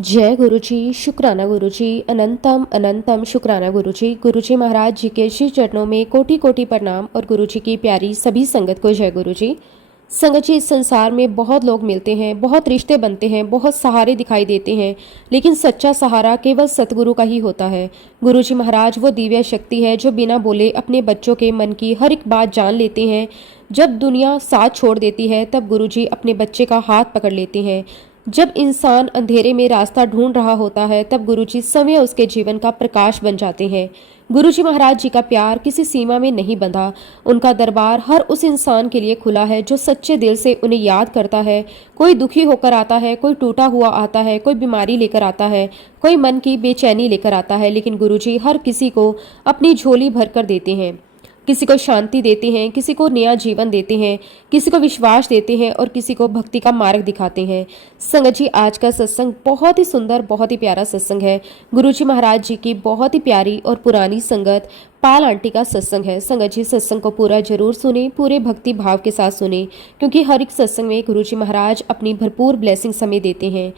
जय गुरुजी, शुक्राना गुरुजी, अनंतम अनंतम शुक्राना गुरुजी। गुरुजी महाराज जी के श्री चरणों में कोटि कोटि प्रणाम और गुरुजी की प्यारी सभी संगत को जय गुरुजी। संगत जी, इस संसार में बहुत लोग मिलते हैं, बहुत रिश्ते बनते हैं, बहुत सहारे दिखाई देते हैं, लेकिन सच्चा सहारा केवल सतगुरु का ही होता है। गुरुजी महाराज वो दिव्य शक्ति है जो बिना बोले अपने बच्चों के मन की हर एक बात जान लेते हैं। जब दुनिया साथ छोड़ देती है तब गुरुजी अपने बच्चे का हाथ पकड़ लेते हैं। जब इंसान अंधेरे में रास्ता ढूंढ रहा होता है तब गुरुजी स्वयं उसके जीवन का प्रकाश बन जाते हैं। गुरुजी महाराज जी का प्यार किसी सीमा में नहीं बंधा। उनका दरबार हर उस इंसान के लिए खुला है जो सच्चे दिल से उन्हें याद करता है। कोई दुखी होकर आता है, कोई टूटा हुआ आता है, कोई बीमारी लेकर आता है, कोई मन की बेचैनी लेकर आता है, लेकिन गुरुजी हर किसी को अपनी झोली भर कर देते हैं। किसी को शांति देते हैं, किसी को नया जीवन देते हैं, किसी को विश्वास देते हैं और किसी को भक्ति का मार्ग दिखाते हैं। संगत जी, आज का सत्संग बहुत ही सुंदर, बहुत ही प्यारा सत्संग है। गुरुजी महाराज जी की बहुत ही प्यारी और पुरानी संगत पाल आंटी का सत्संग है। संगत जी, सत्संग को पूरा जरूर सुने, पूरे भक्ति भाव के साथ सुने, क्योंकि हर एक सत्संग में गुरुजी महाराज अपनी भरपूर ब्लेसिंग समय देते हैं।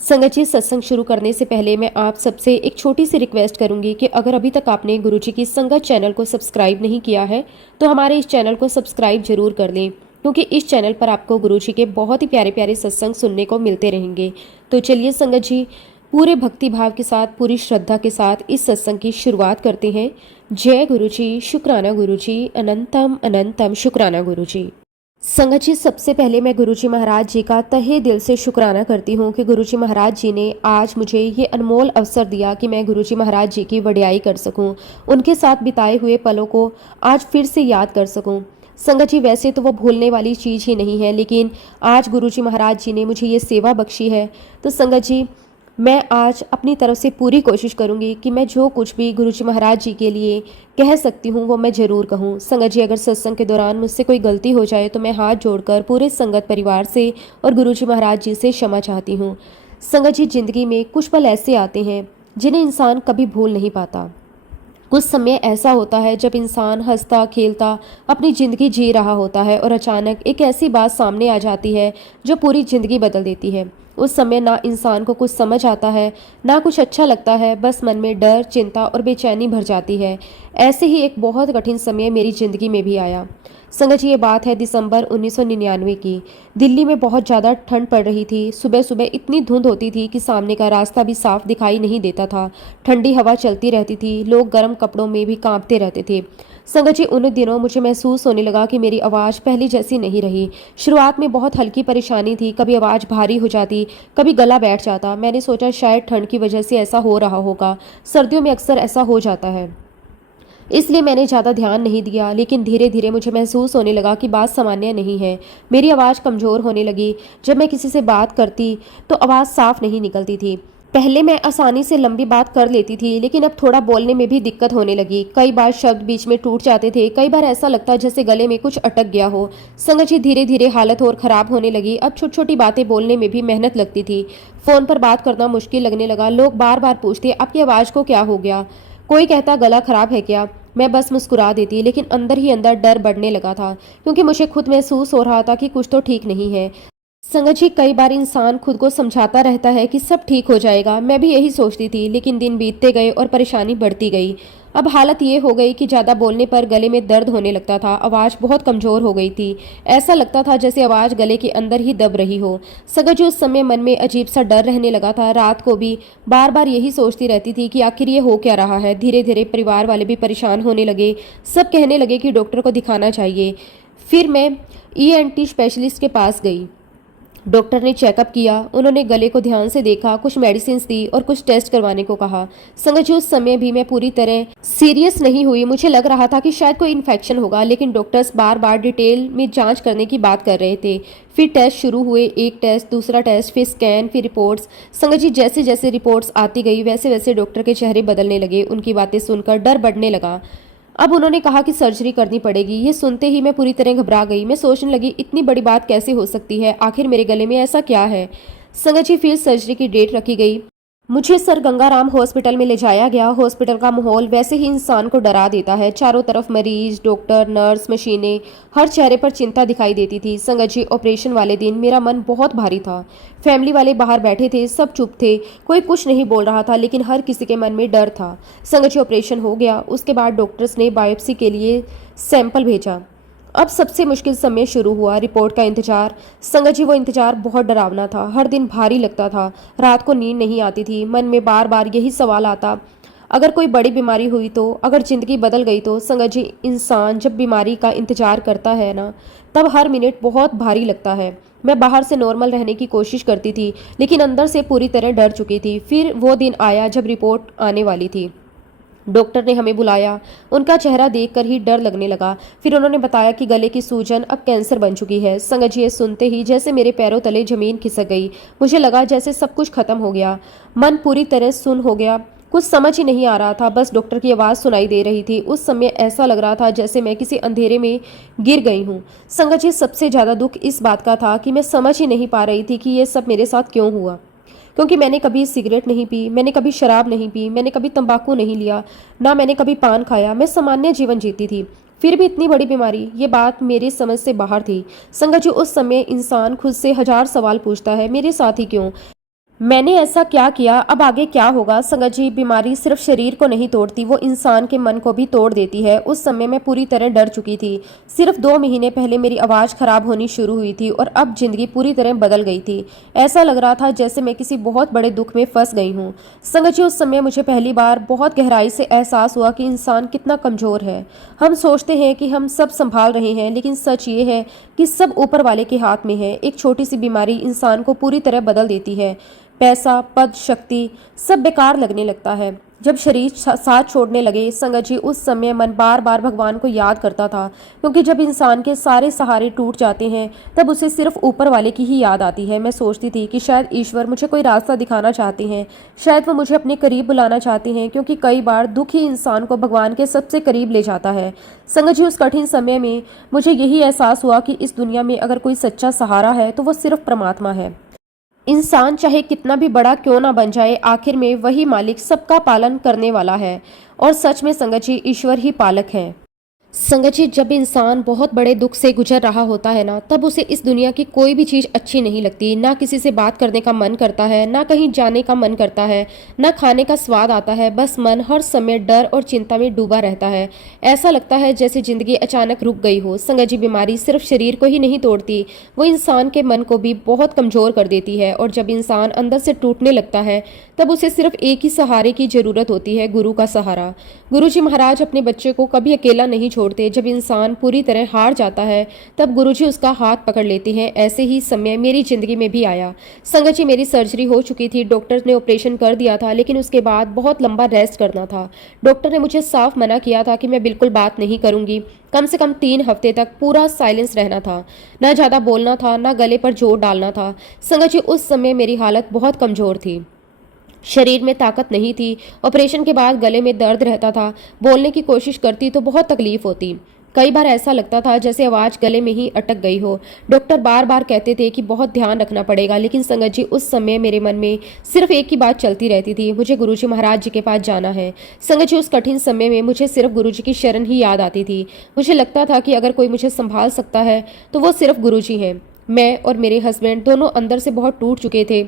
संगत जी, सत्संग शुरू करने से पहले मैं आप सबसे एक छोटी सी रिक्वेस्ट करूंगी कि अगर अभी तक आपने गुरुजी की संगत चैनल को सब्सक्राइब नहीं किया है तो हमारे इस चैनल को सब्सक्राइब जरूर कर लें, क्योंकि इस चैनल पर आपको गुरुजी के बहुत ही प्यारे प्यारे सत्संग सुनने को मिलते रहेंगे। तो चलिए संगत जी, पूरे भक्ति भाव के साथ, पूरी श्रद्धा के साथ इस सत्संग की शुरुआत करते हैं। जय गुरुजी, शुक्राना गुरुजी, अनंतम अनंतम शुक्राना गुरुजी। संगत जी, सबसे पहले मैं गुरुजी महाराज जी का तहे दिल से शुक्राना करती हूँ कि गुरुजी महाराज जी ने आज मुझे ये अनमोल अवसर दिया कि मैं गुरुजी महाराज जी की वडियाई कर सकूँ, उनके साथ बिताए हुए पलों को आज फिर से याद कर सकूँ। संगत जी, वैसे तो वो भूलने वाली चीज़ ही नहीं है, लेकिन आज गुरुजी महाराज जी ने मुझे ये सेवा बख्शी है। तो संगत जी, मैं आज अपनी तरफ से पूरी कोशिश करूंगी कि मैं जो कुछ भी गुरुजी महाराज जी के लिए कह सकती हूँ वो मैं ज़रूर कहूँ। संगत जी, अगर सत्संग के दौरान मुझसे कोई गलती हो जाए तो मैं हाथ जोड़कर पूरे संगत परिवार से और गुरुजी महाराज जी से क्षमा चाहती हूँ। संगत जी, ज़िंदगी में कुछ पल ऐसे आते हैं जिन्हें इंसान कभी भूल नहीं पाता। कुछ समय ऐसा होता है जब इंसान हंसता खेलता अपनी ज़िंदगी जी रहा होता है और अचानक एक ऐसी बात सामने आ जाती है जो पूरी ज़िंदगी बदल देती है। उस समय ना इंसान को कुछ समझ आता है, ना कुछ अच्छा लगता है, बस मन में डर, चिंता और बेचैनी भर जाती है। ऐसे ही एक बहुत कठिन समय मेरी ज़िंदगी में भी आया। संगत जी, ये बात है दिसंबर 1999 की। दिल्ली में बहुत ज़्यादा ठंड पड़ रही थी। सुबह सुबह इतनी धुंध होती थी कि सामने का रास्ता भी साफ दिखाई नहीं देता था। ठंडी हवा चलती रहती थी, लोग गर्म कपड़ों में भी कांपते रहते थे। संगत जी, उन दिनों मुझे महसूस होने लगा कि मेरी आवाज़ पहली जैसी नहीं रही। शुरुआत में बहुत हल्की परेशानी थी, कभी आवाज़ भारी हो जाती, कभी गला बैठ जाता। मैंने सोचा शायद ठंड की वजह से ऐसा हो रहा होगा, सर्दियों में अक्सर ऐसा हो जाता है, इसलिए मैंने ज़्यादा ध्यान नहीं दिया। लेकिन धीरे धीरे मुझे महसूस होने लगा कि बात सामान्य नहीं है। मेरी आवाज़ कमज़ोर होने लगी। जब मैं किसी से बात करती तो आवाज़ साफ नहीं निकलती थी। पहले मैं आसानी से लंबी बात कर लेती थी, लेकिन अब थोड़ा बोलने में भी दिक्कत होने लगी। कई बार शब्द बीच में टूट जाते थे, कई बार ऐसा लगता जैसे गले में कुछ अटक गया हो। संगत जी, धीरे धीरे हालत और ख़राब होने लगी। अब छोटी छोटी बातें बोलने में भी मेहनत लगती थी। फ़ोन पर बात करना मुश्किल लगने लगा। लोग बार बार पूछते, आपकी आवाज़ को क्या हो गया? कोई कहता, गला खराब है क्या? मैं बस मुस्कुरा देती, लेकिन अंदर ही अंदर डर बढ़ने लगा था, क्योंकि मुझे खुद महसूस हो रहा था कि कुछ तो ठीक नहीं है। संगत जी, कई बार इंसान खुद को समझाता रहता है कि सब ठीक हो जाएगा। मैं भी यही सोचती थी, लेकिन दिन बीतते गए और परेशानी बढ़ती गई। अब हालत ये हो गई कि ज़्यादा बोलने पर गले में दर्द होने लगता था। आवाज़ बहुत कमज़ोर हो गई थी। ऐसा लगता था जैसे आवाज़ गले के अंदर ही दब रही हो। संगत जी, उस समय मन में अजीब सा डर रहने लगा था। रात को भी बार बार यही सोचती रहती थी कि आखिर ये हो क्या रहा है। धीरे धीरे परिवार वाले भी परेशान होने लगे। सब कहने लगे कि डॉक्टर को दिखाना चाहिए। फिर मैं ENT स्पेशलिस्ट के पास गई। डॉक्टर ने चेकअप किया, उन्होंने गले को ध्यान से देखा, कुछ मेडिसिन दी और कुछ टेस्ट करवाने को कहा। संगत जी, उस समय भी मैं पूरी तरह सीरियस नहीं हुई। मुझे लग रहा था कि शायद कोई इन्फेक्शन होगा, लेकिन डॉक्टर्स बार बार डिटेल में जांच करने की बात कर रहे थे। फिर टेस्ट शुरू हुए, एक टेस्ट, दूसरा टेस्ट, फिर स्कैन, फिर रिपोर्ट्स। संगत जी, जैसे जैसे रिपोर्ट्स आती गई वैसे वैसे डॉक्टर के चेहरे बदलने लगे। उनकी बातें सुनकर डर बढ़ने लगा। अब उन्होंने कहा कि सर्जरी करनी पड़ेगी। ये सुनते ही मैं पूरी तरह घबरा गई। मैं सोचने लगी, इतनी बड़ी बात कैसे हो सकती है? आखिर मेरे गले में ऐसा क्या है? संगत जी, फिर सर्जरी की डेट रखी गई। मुझे सर गंगाराम हॉस्पिटल में ले जाया गया। हॉस्पिटल का माहौल वैसे ही इंसान को डरा देता है। चारों तरफ मरीज, डॉक्टर, नर्स, मशीनें, हर चेहरे पर चिंता दिखाई देती थी। संगत जी, ऑपरेशन वाले दिन मेरा मन बहुत भारी था। फैमिली वाले बाहर बैठे थे, सब चुप थे, कोई कुछ नहीं बोल रहा था, लेकिन हर किसी के मन में डर था। संगत जी, ऑपरेशन हो गया। उसके बाद डॉक्टर्स ने बायोप्सी के लिए सैंपल भेजा। अब सबसे मुश्किल समय शुरू हुआ, रिपोर्ट का इंतजार। संगत जी, वो इंतजार बहुत डरावना था। हर दिन भारी लगता था। रात को नींद नहीं आती थी। मन में बार बार यही सवाल आता, अगर कोई बड़ी बीमारी हुई तो, अगर जिंदगी बदल गई तो। संगत जी, इंसान जब बीमारी का इंतजार करता है ना, तब हर मिनट बहुत भारी लगता है। मैं बाहर से नॉर्मल रहने की कोशिश करती थी, लेकिन अंदर से पूरी तरह डर चुकी थी। फिर वो दिन आया जब रिपोर्ट आने वाली थी। डॉक्टर ने हमें बुलाया। उनका चेहरा देखकर ही डर लगने लगा। फिर उन्होंने बताया कि गले की सूजन अब कैंसर बन चुकी है। संगत जी, ये सुनते ही जैसे मेरे पैरों तले जमीन खिसक गई। मुझे लगा जैसे सब कुछ खत्म हो गया। मन पूरी तरह सुन्न हो गया। कुछ समझ ही नहीं आ रहा था, बस डॉक्टर की आवाज़ सुनाई दे रही थी। उस समय ऐसा लग रहा था जैसे मैं किसी अंधेरे में गिर गई हूँ। संगत जी, सबसे ज़्यादा दुख इस बात का था कि मैं समझ ही नहीं पा रही थी कि ये सब मेरे साथ क्यों हुआ। क्योंकि मैंने कभी सिगरेट नहीं पी, मैंने कभी शराब नहीं पी, मैंने कभी तंबाकू नहीं लिया, ना मैंने कभी पान खाया। मैं सामान्य जीवन जीती थी। फिर भी इतनी बड़ी बीमारी, ये बात मेरी समझ से बाहर थी। संगत जी, उस समय इंसान खुद से हजार सवाल पूछता है, मेरे साथ ही क्यों? मैंने ऐसा क्या किया? अब आगे क्या होगा? संगत जी, बीमारी सिर्फ शरीर को नहीं तोड़ती, वो इंसान के मन को भी तोड़ देती है। उस समय मैं पूरी तरह डर चुकी थी। सिर्फ 2 महीने पहले मेरी आवाज़ खराब होनी शुरू हुई थी और अब जिंदगी पूरी तरह बदल गई थी। ऐसा लग रहा था जैसे मैं किसी बहुत बड़े दुख में फंस गई हूँ। संगत जी, उस समय मुझे पहली बार बहुत गहराई से एहसास हुआ कि इंसान कितना कमज़ोर है। हम सोचते हैं कि हम सब संभाल रहे हैं, लेकिन सच ये है कि सब ऊपर वाले के हाथ में है। एक छोटी सी बीमारी इंसान को पूरी तरह बदल देती है। पैसा, पद, शक्ति सब बेकार लगने लगता है जब शरीर साथ छोड़ने लगे। संगत जी, उस समय मन बार बार भगवान को याद करता था, क्योंकि जब इंसान के सारे सहारे टूट जाते हैं तब उसे सिर्फ ऊपर वाले की ही याद आती है। मैं सोचती थी कि शायद ईश्वर मुझे कोई रास्ता दिखाना चाहते हैं, शायद वो मुझे अपने करीब बुलाना चाहते हैं, क्योंकि कई बार दुख ही इंसान को भगवान के सबसे करीब ले जाता है। संगत जी, उस कठिन समय में मुझे यही एहसास हुआ कि इस दुनिया में अगर कोई सच्चा सहारा है तो वो सिर्फ परमात्मा है। इंसान चाहे कितना भी बड़ा क्यों ना बन जाए, आखिर में वही मालिक सबका पालन करने वाला है। और सच में संगत जी, ईश्वर ही पालक है। संगत जी, जब इंसान बहुत बड़े दुख से गुजर रहा होता है ना, तब उसे इस दुनिया की कोई भी चीज़ अच्छी नहीं लगती। ना किसी से बात करने का मन करता है, ना कहीं जाने का मन करता है, ना खाने का स्वाद आता है। बस मन हर समय डर और चिंता में डूबा रहता है। ऐसा लगता है जैसे जिंदगी अचानक रुक गई हो। संगत जी, बीमारी सिर्फ शरीर को ही नहीं तोड़ती, वो इंसान के मन को भी बहुत कमज़ोर कर देती है। और जब इंसान अंदर से टूटने लगता है, तब उसे सिर्फ एक ही सहारे की ज़रूरत होती है, गुरु का सहारा। गुरु जी महाराज अपने बच्चे को कभी अकेला नहीं छोड़ते। जब इंसान पूरी तरह हार जाता है, तब गुरु जी उसका हाथ पकड़ लेते हैं। ऐसे ही समय मेरी ज़िंदगी में भी आया। संगत जी, मेरी सर्जरी हो चुकी थी, डॉक्टर ने ऑपरेशन कर दिया था, लेकिन उसके बाद बहुत लंबा रेस्ट करना था। डॉक्टर ने मुझे साफ मना किया था कि मैं बिल्कुल बात नहीं करूंगी। कम से कम 3 हफ्ते तक पूरा साइलेंस रहना था, ना ज़्यादा बोलना था, ना गले पर जोर डालना था। संगत जी, उस समय मेरी हालत बहुत कमज़ोर थी, शरीर में ताकत नहीं थी। ऑपरेशन के बाद गले में दर्द रहता था, बोलने की कोशिश करती तो बहुत तकलीफ होती। कई बार ऐसा लगता था जैसे आवाज़ गले में ही अटक गई हो। डॉक्टर बार बार कहते थे कि बहुत ध्यान रखना पड़ेगा, लेकिन संगत जी, उस समय मेरे मन में सिर्फ एक ही बात चलती रहती थी, मुझे गुरुजी महाराज जी के पास जाना है। संगत जी, उस कठिन समय में मुझे सिर्फ गुरुजी की शरण ही याद आती थी। मुझे लगता था कि अगर कोई मुझे संभाल सकता है तो वो सिर्फ गुरुजी हैं। मैं और मेरे हस्बैंड दोनों अंदर से बहुत टूट चुके थे।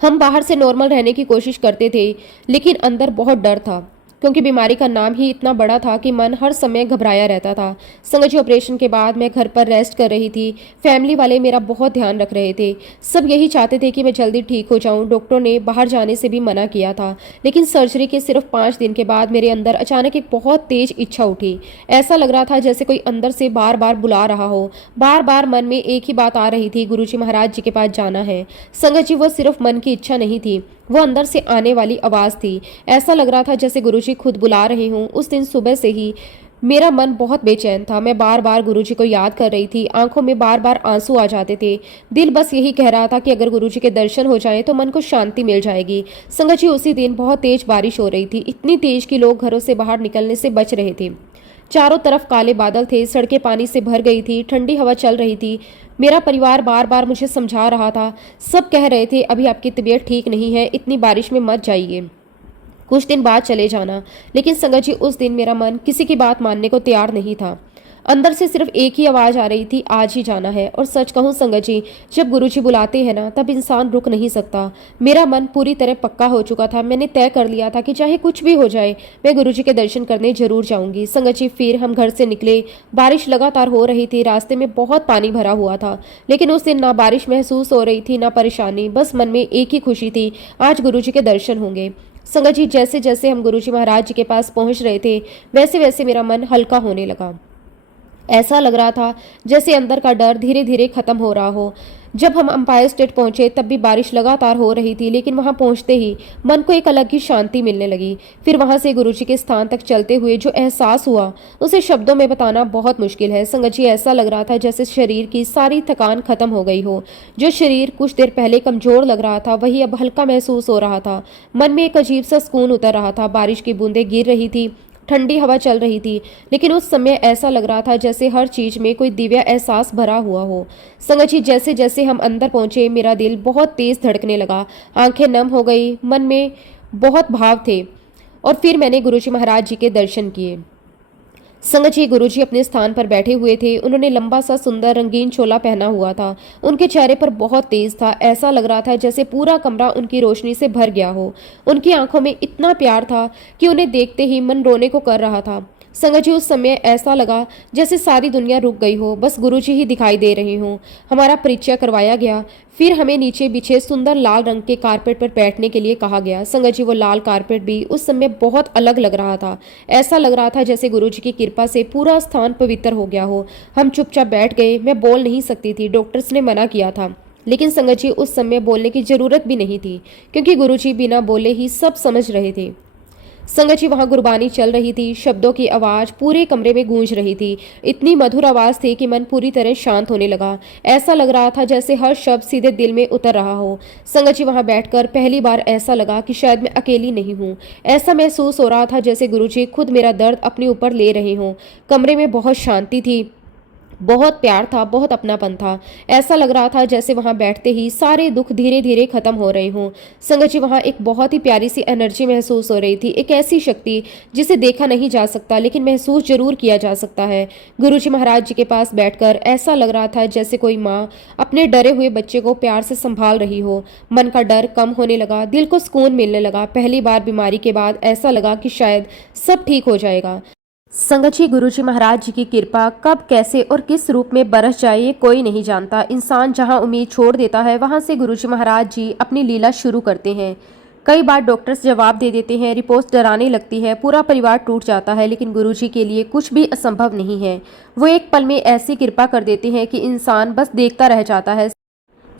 हम बाहर से नॉर्मल रहने की कोशिश करते थे, लेकिन अंदर बहुत डर था, क्योंकि बीमारी का नाम ही इतना बड़ा था कि मन हर समय घबराया रहता था। संगत जी, ऑपरेशन के बाद मैं घर पर रेस्ट कर रही थी। फैमिली वाले मेरा बहुत ध्यान रख रहे थे। सब यही चाहते थे कि मैं जल्दी ठीक हो जाऊं। डॉक्टर ने बाहर जाने से भी मना किया था, लेकिन सर्जरी के सिर्फ 5 दिन के बाद मेरे अंदर अचानक एक बहुत तेज इच्छा उठी। ऐसा लग रहा था जैसे कोई अंदर से बार बार बुला रहा हो। बार बार मन में एक ही बात आ रही थी, गुरुजी महाराज जी के पास जाना है। संगत जी, वो सिर्फ मन की इच्छा नहीं थी, वो अंदर से आने वाली आवाज़ थी। ऐसा लग रहा था जैसे गुरुजी खुद बुला रहे हों। उस दिन सुबह से ही मेरा मन बहुत बेचैन था। मैं बार बार गुरुजी को याद कर रही थी, आंखों में बार बार आंसू आ जाते थे। दिल बस यही कह रहा था कि अगर गुरुजी के दर्शन हो जाए तो मन को शांति मिल जाएगी। संगत जी, उसी दिन बहुत तेज बारिश हो रही थी, इतनी तेज कि लोग घरों से बाहर निकलने से बच रहे थे। चारों तरफ काले बादल थे, सड़कें पानी से भर गई थी, ठंडी हवा चल रही थी। मेरा परिवार बार बार मुझे समझा रहा था। सब कह रहे थे अभी आपकी तबीयत ठीक नहीं है, इतनी बारिश में मत जाइए, कुछ दिन बाद चले जाना। लेकिन संगत जी, उस दिन मेरा मन किसी की बात मानने को तैयार नहीं था। अंदर से सिर्फ एक ही आवाज आ रही थी, आज ही जाना है। और सच कहूं संगत जी, जब गुरुजी बुलाते हैं ना, तब इंसान रुक नहीं सकता। मेरा मन पूरी तरह पक्का हो चुका था। मैंने तय कर लिया था कि चाहे कुछ भी हो जाए, मैं गुरुजी के दर्शन करने जरूर जाऊंगी। संगत जी, फिर हम घर से निकले। बारिश लगातार हो रही थी, रास्ते में बहुत पानी भरा हुआ था। लेकिन उस दिन ना बारिश महसूस हो रही थी, ना परेशानी, बस मन में एक ही खुशी थी, आज गुरुजी के दर्शन होंगे। संगत जी, जैसे जैसे हम गुरुजी महाराज जी के पास पहुंच रहे थे, वैसे वैसे मेरा मन हल्का होने लगा। ऐसा लग रहा था जैसे अंदर का डर धीरे धीरे खत्म हो रहा हो। जब हम अंपायर स्टेट पहुंचे, तब भी बारिश लगातार हो रही थी, लेकिन वहां पहुंचते ही मन को एक अलग ही शांति मिलने लगी। फिर वहां से गुरुजी के स्थान तक चलते हुए जो एहसास हुआ, उसे शब्दों में बताना बहुत मुश्किल है। संगत जी, ऐसा लग रहा था जैसे शरीर की सारी थकान खत्म हो गई हो। जो शरीर कुछ देर पहले कमजोर लग रहा था, वही अब हल्का महसूस हो रहा था। मन में एक अजीब सा सुकून उतर रहा था। बारिश की बूंदें गिर रही थी, ठंडी हवा चल रही थी, लेकिन उस समय ऐसा लग रहा था जैसे हर चीज में कोई दिव्य एहसास भरा हुआ हो। संगत जी, जैसे जैसे हम अंदर पहुंचे, मेरा दिल बहुत तेज धड़कने लगा, आंखें नम हो गई, मन में बहुत भाव थे। और फिर मैंने गुरुजी महाराज जी के दर्शन किए। संगत जी, गुरुजी अपने स्थान पर बैठे हुए थे। उन्होंने लंबा सा सुंदर रंगीन चोला पहना हुआ था। उनके चेहरे पर बहुत तेज था, ऐसा लग रहा था जैसे पूरा कमरा उनकी रोशनी से भर गया हो। उनकी आंखों में इतना प्यार था कि उन्हें देखते ही मन रोने को कर रहा था। संगत जी, उस समय ऐसा लगा जैसे सारी दुनिया रुक गई हो, बस गुरुजी ही दिखाई दे रहे हों। हमारा परिचय करवाया गया। फिर हमें नीचे बिछे सुंदर लाल रंग के कारपेट पर बैठने के लिए कहा गया। संगत जी, वो लाल कारपेट भी उस समय बहुत अलग लग रहा था। ऐसा लग रहा था जैसे गुरुजी की कृपा से पूरा स्थान पवित्र हो गया हो। हम चुपचाप बैठ गए। मैं बोल नहीं सकती थी, डॉक्टर्स ने मना किया था। लेकिन संगत जी, उस समय बोलने की जरूरत भी नहीं थी, क्योंकि गुरुजी बिना बोले ही सब समझ रहे थे। संगत जी, वहां गुरबानी चल रही थी। शब्दों की आवाज पूरे कमरे में गूंज रही थी। इतनी मधुर आवाज थी कि मन पूरी तरह शांत होने लगा। ऐसा लग रहा था जैसे हर शब्द सीधे दिल में उतर रहा हो। संगत जी, वहां बैठकर पहली बार ऐसा लगा कि शायद मैं अकेली नहीं हूँ। ऐसा महसूस हो रहा था जैसे गुरुजी खुद मेरा दर्द अपने ऊपर ले रहे हों। कमरे में बहुत शांति थी, बहुत प्यार था, बहुत अपनापन था। ऐसा लग रहा था जैसे वहां बैठते ही सारे दुख धीरे धीरे खत्म हो रहे हों। संगत जी, वहां एक बहुत ही प्यारी सी एनर्जी महसूस हो रही थी, एक ऐसी शक्ति जिसे देखा नहीं जा सकता, लेकिन महसूस जरूर किया जा सकता है। गुरुजी महाराज जी के पास बैठकर ऐसा लग रहा था जैसे कोई माँ अपने डरे हुए बच्चे को प्यार से संभाल रही हो। मन का डर कम होने लगा, दिल को सुकून मिलने लगा। पहली बार बीमारी के बाद ऐसा लगा कि शायद सब ठीक हो जाएगा। संगत जी, गुरुजी महाराज जी की कृपा कब, कैसे और किस रूप में बरस जाए, ये कोई नहीं जानता। इंसान जहां उम्मीद छोड़ देता है, वहां से गुरुजी महाराज जी अपनी लीला शुरू करते हैं। कई बार डॉक्टर्स जवाब दे देते हैं, रिपोर्ट्स डराने लगती है, पूरा परिवार टूट जाता है, लेकिन गुरुजी के लिए कुछ भी असंभव नहीं है। वो एक पल में ऐसी कृपा कर देते हैं कि इंसान बस देखता रह जाता है।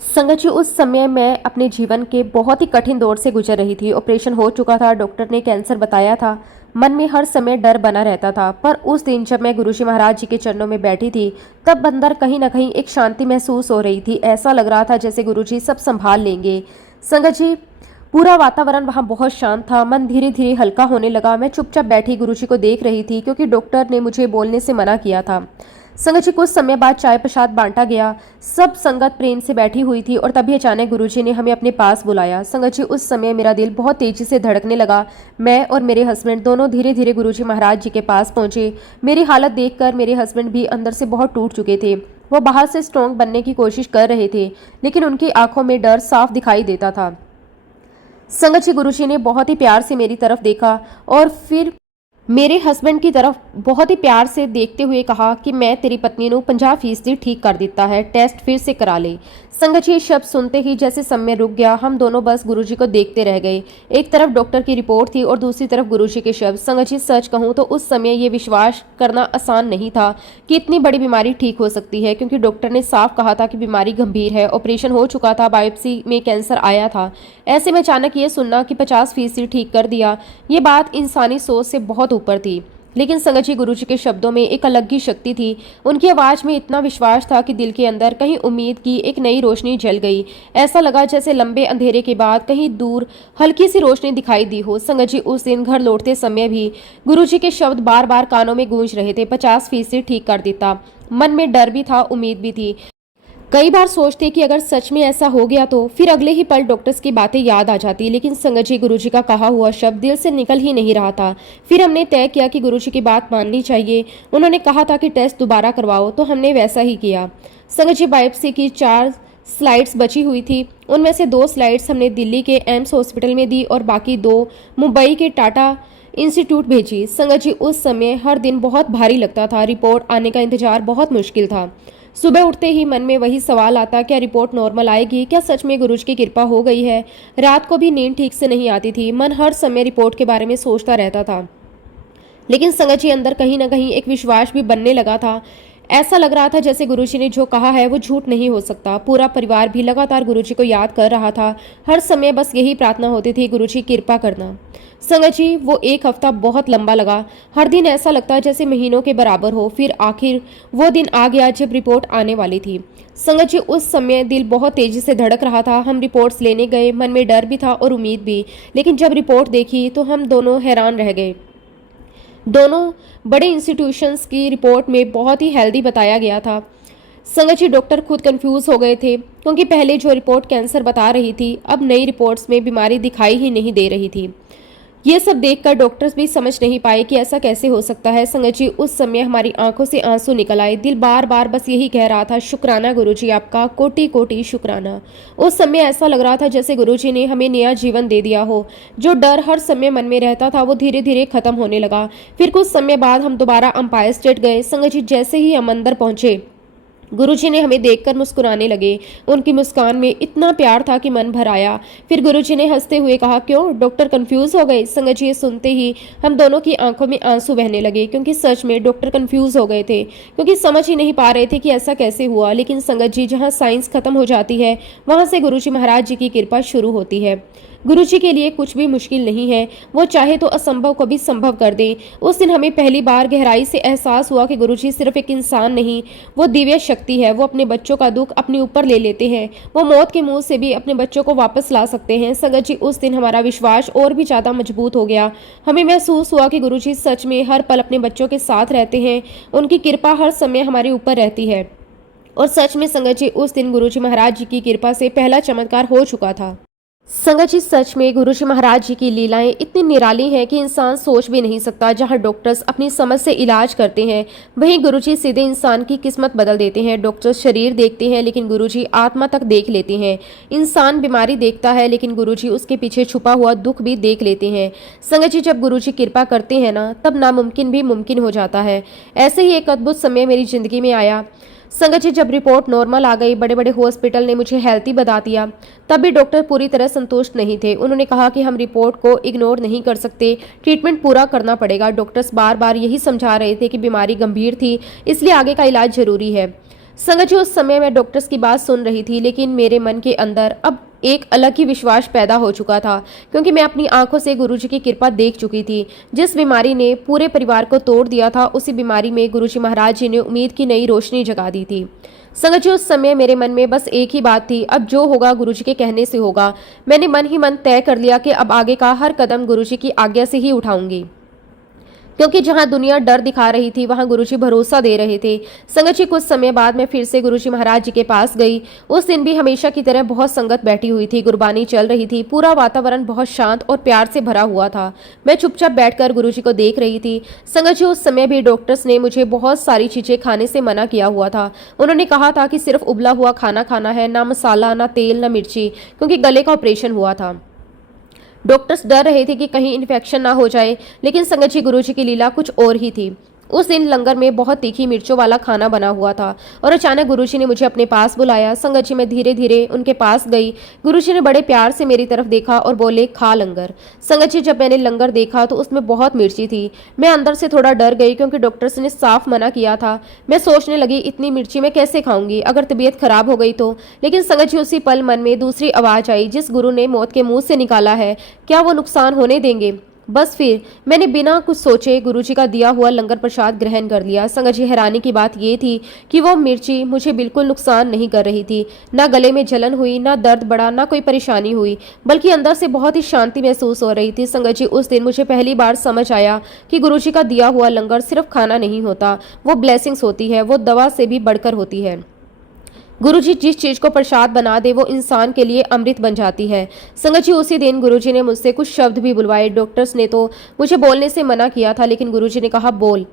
संगत जी, उस समय मैं अपने जीवन के बहुत ही कठिन दौर से गुजर रही थी। ऑपरेशन हो चुका था, डॉक्टर ने कैंसर बताया था। मन में हर समय डर बना रहता था। पर उस दिन जब मैं गुरुजी महाराज जी के चरणों में बैठी थी, तब अंदर कहीं ना कहीं एक शांति महसूस हो रही थी। ऐसा लग रहा था जैसे गुरुजी सब संभाल लेंगे। संगत जी, पूरा वातावरण वहाँ बहुत शांत था। मन धीरे धीरे हल्का होने लगा। मैं चुपचाप बैठी गुरुजी को देख रही थी, क्योंकि डॉक्टर ने मुझे बोलने से मना किया था। संगत जी, कुछ समय बाद चाय प्रसाद बांटा गया। सब संगत प्रेम से बैठी हुई थी और तभी अचानक गुरुजी ने हमें अपने पास बुलाया। संगत जी, उस समय मेरा दिल बहुत तेजी से धड़कने लगा। मैं और मेरे हस्बैंड दोनों धीरे धीरे गुरुजी महाराज जी के पास पहुंचे। मेरी हालत देखकर मेरे हस्बैंड भी अंदर से बहुत टूट चुके थे। वो बाहर से स्ट्रॉन्ग बनने की कोशिश कर रहे थे, लेकिन उनकी आंखों में डर साफ दिखाई देता था। संगत जी, गुरुजी ने बहुत ही प्यार से मेरी तरफ देखा और फिर मेरे हस्बैंड की तरफ बहुत ही प्यार से देखते हुए कहा कि मैं तेरी पत्नी ਨੂੰ 50% ठीक कर दिता है, टेस्ट फिर से करा ले। संगत जी, ये शब्द सुनते ही जैसे समय रुक गया। हम दोनों बस गुरुजी को देखते रह गए। एक तरफ डॉक्टर की रिपोर्ट थी और दूसरी तरफ गुरुजी के शब्द। संगत जी, सच कहूँ तो उस समय ये विश्वास करना आसान नहीं था कि इतनी बड़ी बीमारी ठीक हो सकती है, क्योंकि डॉक्टर ने साफ कहा था कि बीमारी गंभीर है, ऑपरेशन हो चुका था, बायोप्सी में कैंसर आया था। ऐसे में अचानक ये सुनना कि 50% ठीक कर दिया, ये बात इंसानी सोच से बहुत ऊपर थी। लेकिन संगत जी गुरुजी के शब्दों में एक अलग ही शक्ति थी। उनकी आवाज में इतना विश्वास था कि दिल के अंदर कहीं उम्मीद की एक नई रोशनी जल गई। ऐसा लगा जैसे लंबे अंधेरे के बाद कहीं दूर हल्की सी रोशनी दिखाई दी हो। संगत जी उस दिन घर लौटते समय भी गुरुजी के शब्द बार बार कानों में गूंज रहे थे, 50% ठीक कर देता। मन में डर भी था, उम्मीद भी थी। कई बार सोचते कि अगर सच में ऐसा हो गया तो फिर अगले ही पल डॉक्टर्स की बातें याद आ जाती, लेकिन संगत जी गुरुजी का कहा हुआ शब्द दिल से निकल ही नहीं रहा था। फिर हमने तय किया कि गुरुजी की बात माननी चाहिए। उन्होंने कहा था कि टेस्ट दोबारा करवाओ, तो हमने वैसा ही किया। संगत जी बायोप्सी की 4 स्लाइड्स बची हुई थी। उनमें से 2 स्लाइड्स हमने दिल्ली के एम्स हॉस्पिटल में दी और बाकी 2 मुंबई के टाटा इंस्टीट्यूट भेजी। संगत जी उस समय हर दिन बहुत भारी लगता था। रिपोर्ट आने का इंतजार बहुत मुश्किल था। सुबह उठते ही मन में वही सवाल आता, क्या रिपोर्ट नॉर्मल आएगी? क्या सच में गुरुजी की कृपा हो गई है? रात को भी नींद ठीक से नहीं आती थी। मन हर समय रिपोर्ट के बारे में सोचता रहता था। लेकिन संगत जी अंदर कहीं ना कहीं एक विश्वास भी बनने लगा था। ऐसा लग रहा था जैसे गुरुजी ने जो कहा है वो झूठ नहीं हो सकता। पूरा परिवार भी लगातार गुरुजी को याद कर रहा था। हर समय बस यही प्रार्थना होती थी, गुरुजी कृपा करना। संगत जी वो एक हफ्ता बहुत लंबा लगा। हर दिन ऐसा लगता जैसे महीनों के बराबर हो। फिर आखिर वो दिन आ गया जब रिपोर्ट आने वाली थी। संगत जी उस समय दिल बहुत तेजी से धड़क रहा था। हम रिपोर्ट्स लेने गए, मन में डर भी था और उम्मीद भी। लेकिन जब रिपोर्ट देखी तो हम दोनों हैरान रह गए। दोनों बड़े इंस्टीट्यूशंस की रिपोर्ट में बहुत ही हेल्दी बताया गया था। संगत जी डॉक्टर खुद कंफ्यूज हो गए थे, क्योंकि पहले जो रिपोर्ट कैंसर बता रही थी, अब नई रिपोर्ट्स में बीमारी दिखाई ही नहीं दे रही थी। ये सब देखकर डॉक्टर्स भी समझ नहीं पाए कि ऐसा कैसे हो सकता है। संगत जी उस समय हमारी आंखों से आंसू निकल आए। दिल बार बार बस यही कह रहा था, शुक्राना गुरुजी, आपका कोटि कोटि शुक्राना। उस समय ऐसा लग रहा था जैसे गुरुजी ने हमें नया जीवन दे दिया हो। जो डर हर समय मन में रहता था वो धीरे धीरे खत्म होने लगा। फिर कुछ समय बाद हम दोबारा अंपायर स्टेट गए। संगत जी जैसे ही हम अंदर पहुंचे, गुरुजी ने हमें देखकर मुस्कुराने लगे। उनकी मुस्कान में इतना प्यार था कि मन भर आया। फिर गुरुजी ने हंसते हुए कहा, क्यों डॉक्टर कंफ्यूज हो गए? संगत जी ये सुनते ही हम दोनों की आंखों में आंसू बहने लगे, क्योंकि सच में डॉक्टर कंफ्यूज हो गए थे, क्योंकि समझ ही नहीं पा रहे थे कि ऐसा कैसे हुआ। लेकिन संगत जी जहाँ साइंस खत्म हो जाती है, वहां से गुरुजी महाराज जी की कृपा शुरू होती है। गुरुजी के लिए कुछ भी मुश्किल नहीं है। वो चाहे तो असंभव को भी संभव कर दें। उस दिन हमें पहली बार गहराई से एहसास हुआ कि गुरुजी सिर्फ एक इंसान नहीं, वो दिव्य शक्ति है। वो अपने बच्चों का दुख अपने ऊपर ले लेते हैं। वो मौत के मुंह से भी अपने बच्चों को वापस ला सकते हैं। संगत जी उस दिन हमारा विश्वास और भी ज्यादा मजबूत हो गया। हमें महसूस हुआ कि गुरुजी सच में हर पल अपने बच्चों के साथ रहते हैं। उनकी कृपा हर समय हमारे ऊपर रहती है। और सच में संगत जी उस दिन गुरुजी महाराज जी की कृपा से पहला चमत्कार हो चुका था। संगत जी सच में गुरुजी महाराज जी की लीलाएं इतनी निराली हैं कि इंसान सोच भी नहीं सकता। जहां डॉक्टर्स अपनी समझ से इलाज करते हैं, वहीं गुरुजी सीधे इंसान की किस्मत बदल देते हैं। डॉक्टर्स शरीर देखते हैं, लेकिन गुरुजी आत्मा तक देख लेते हैं। इंसान बीमारी देखता है, लेकिन गुरुजी उसके पीछे छुपा हुआ दुख भी देख लेते हैं। संगत जी जब गुरुजी कृपा करते हैं ना, तब नामुमकिन भी मुमकिन हो जाता है। ऐसे ही एक अद्भुत समय मेरी जिंदगी में आया। संगत जी जब रिपोर्ट नॉर्मल आ गई, बड़े बड़े हॉस्पिटल ने मुझे हेल्थी बता दिया, तब भी डॉक्टर पूरी तरह संतुष्ट नहीं थे। उन्होंने कहा कि हम रिपोर्ट को इग्नोर नहीं कर सकते, ट्रीटमेंट पूरा करना पड़ेगा। डॉक्टर्स बार बार यही समझा रहे थे कि बीमारी गंभीर थी, इसलिए आगे का इलाज जरूरी है। संगत जी उस समय मैं डॉक्टर्स की बात सुन रही थी, लेकिन मेरे मन के अंदर अब एक अलग ही विश्वास पैदा हो चुका था, क्योंकि मैं अपनी आंखों से गुरुजी की कृपा देख चुकी थी। जिस बीमारी ने पूरे परिवार को तोड़ दिया था, उसी बीमारी में गुरुजी महाराज जी ने उम्मीद की नई रोशनी जगा दी थी। संगत जी उस समय मेरे मन में बस एक ही बात थी, अब जो होगा गुरुजी के कहने से होगा। मैंने मन ही मन तय कर लिया कि अब आगे का हर कदम गुरुजी की आज्ञा से ही उठाऊंगी, क्योंकि जहां दुनिया डर दिखा रही थी, वहां गुरुजी भरोसा दे रहे थे। संगत जी कुछ समय बाद मैं फिर से गुरुजी महाराज जी के पास गई। उस दिन भी हमेशा की तरह बहुत संगत बैठी हुई थी, गुरबानी चल रही थी। पूरा वातावरण बहुत शांत और प्यार से भरा हुआ था। मैं चुपचाप बैठकर गुरुजी को देख रही थी। संगत जी उस समय भी डॉक्टर्स ने मुझे बहुत सारी चीजें खाने से मना किया हुआ था। उन्होंने कहा था कि सिर्फ उबला हुआ खाना खाना है, ना मसाला, ना तेल, ना मिर्ची, क्योंकि गले का ऑपरेशन हुआ था। डॉक्टर्स डर रहे थे कि कहीं इन्फेक्शन ना हो जाए, लेकिन संगत जी गुरुजी की लीला कुछ और ही थी। उस दिन लंगर में बहुत तीखी मिर्चों वाला खाना बना हुआ था और अचानक गुरुजी ने मुझे अपने पास बुलाया। संगत जी मैं धीरे धीरे उनके पास गई। गुरुजी ने बड़े प्यार से मेरी तरफ देखा और बोले, खा लंगर। संगत जी जब मैंने लंगर देखा तो उसमें बहुत मिर्ची थी। मैं अंदर से थोड़ा डर गई, क्योंकि डॉक्टर्स ने साफ मना किया था। मैं सोचने लगी, इतनी मिर्ची मैं कैसे खाऊंगी, अगर तबीयत खराब हो गई तो। लेकिन संगत जी उसी पल मन में दूसरी आवाज आई, जिस गुरु ने मौत के मुंह से निकाला है, क्या वो नुकसान होने देंगे? बस फिर मैंने बिना कुछ सोचे गुरुजी का दिया हुआ लंगर प्रसाद ग्रहण कर लिया। संगत जी, हैरानी की बात यह थी कि वो मिर्ची मुझे बिल्कुल नुकसान नहीं कर रही थी। ना गले में जलन हुई, ना दर्द बढ़ा, ना कोई परेशानी हुई, बल्कि अंदर से बहुत ही शांति महसूस हो रही थी। संगत जी, उस दिन मुझे पहली बार समझ आया कि गुरुजी का दिया हुआ लंगर सिर्फ खाना नहीं होता, वो ब्लेसिंग्स होती है, वो दवा से भी बढ़कर होती है। गुरुजी जिस चीज को प्रसाद बना दे वो इंसान के लिए अमृत बन जाती है। संगत जी, उसी दिन गुरुजी ने मुझसे कुछ शब्द भी बुलवाए। डॉक्टर्स ने तो मुझे बोलने से मना किया था, लेकिन गुरुजी ने कहा बोल।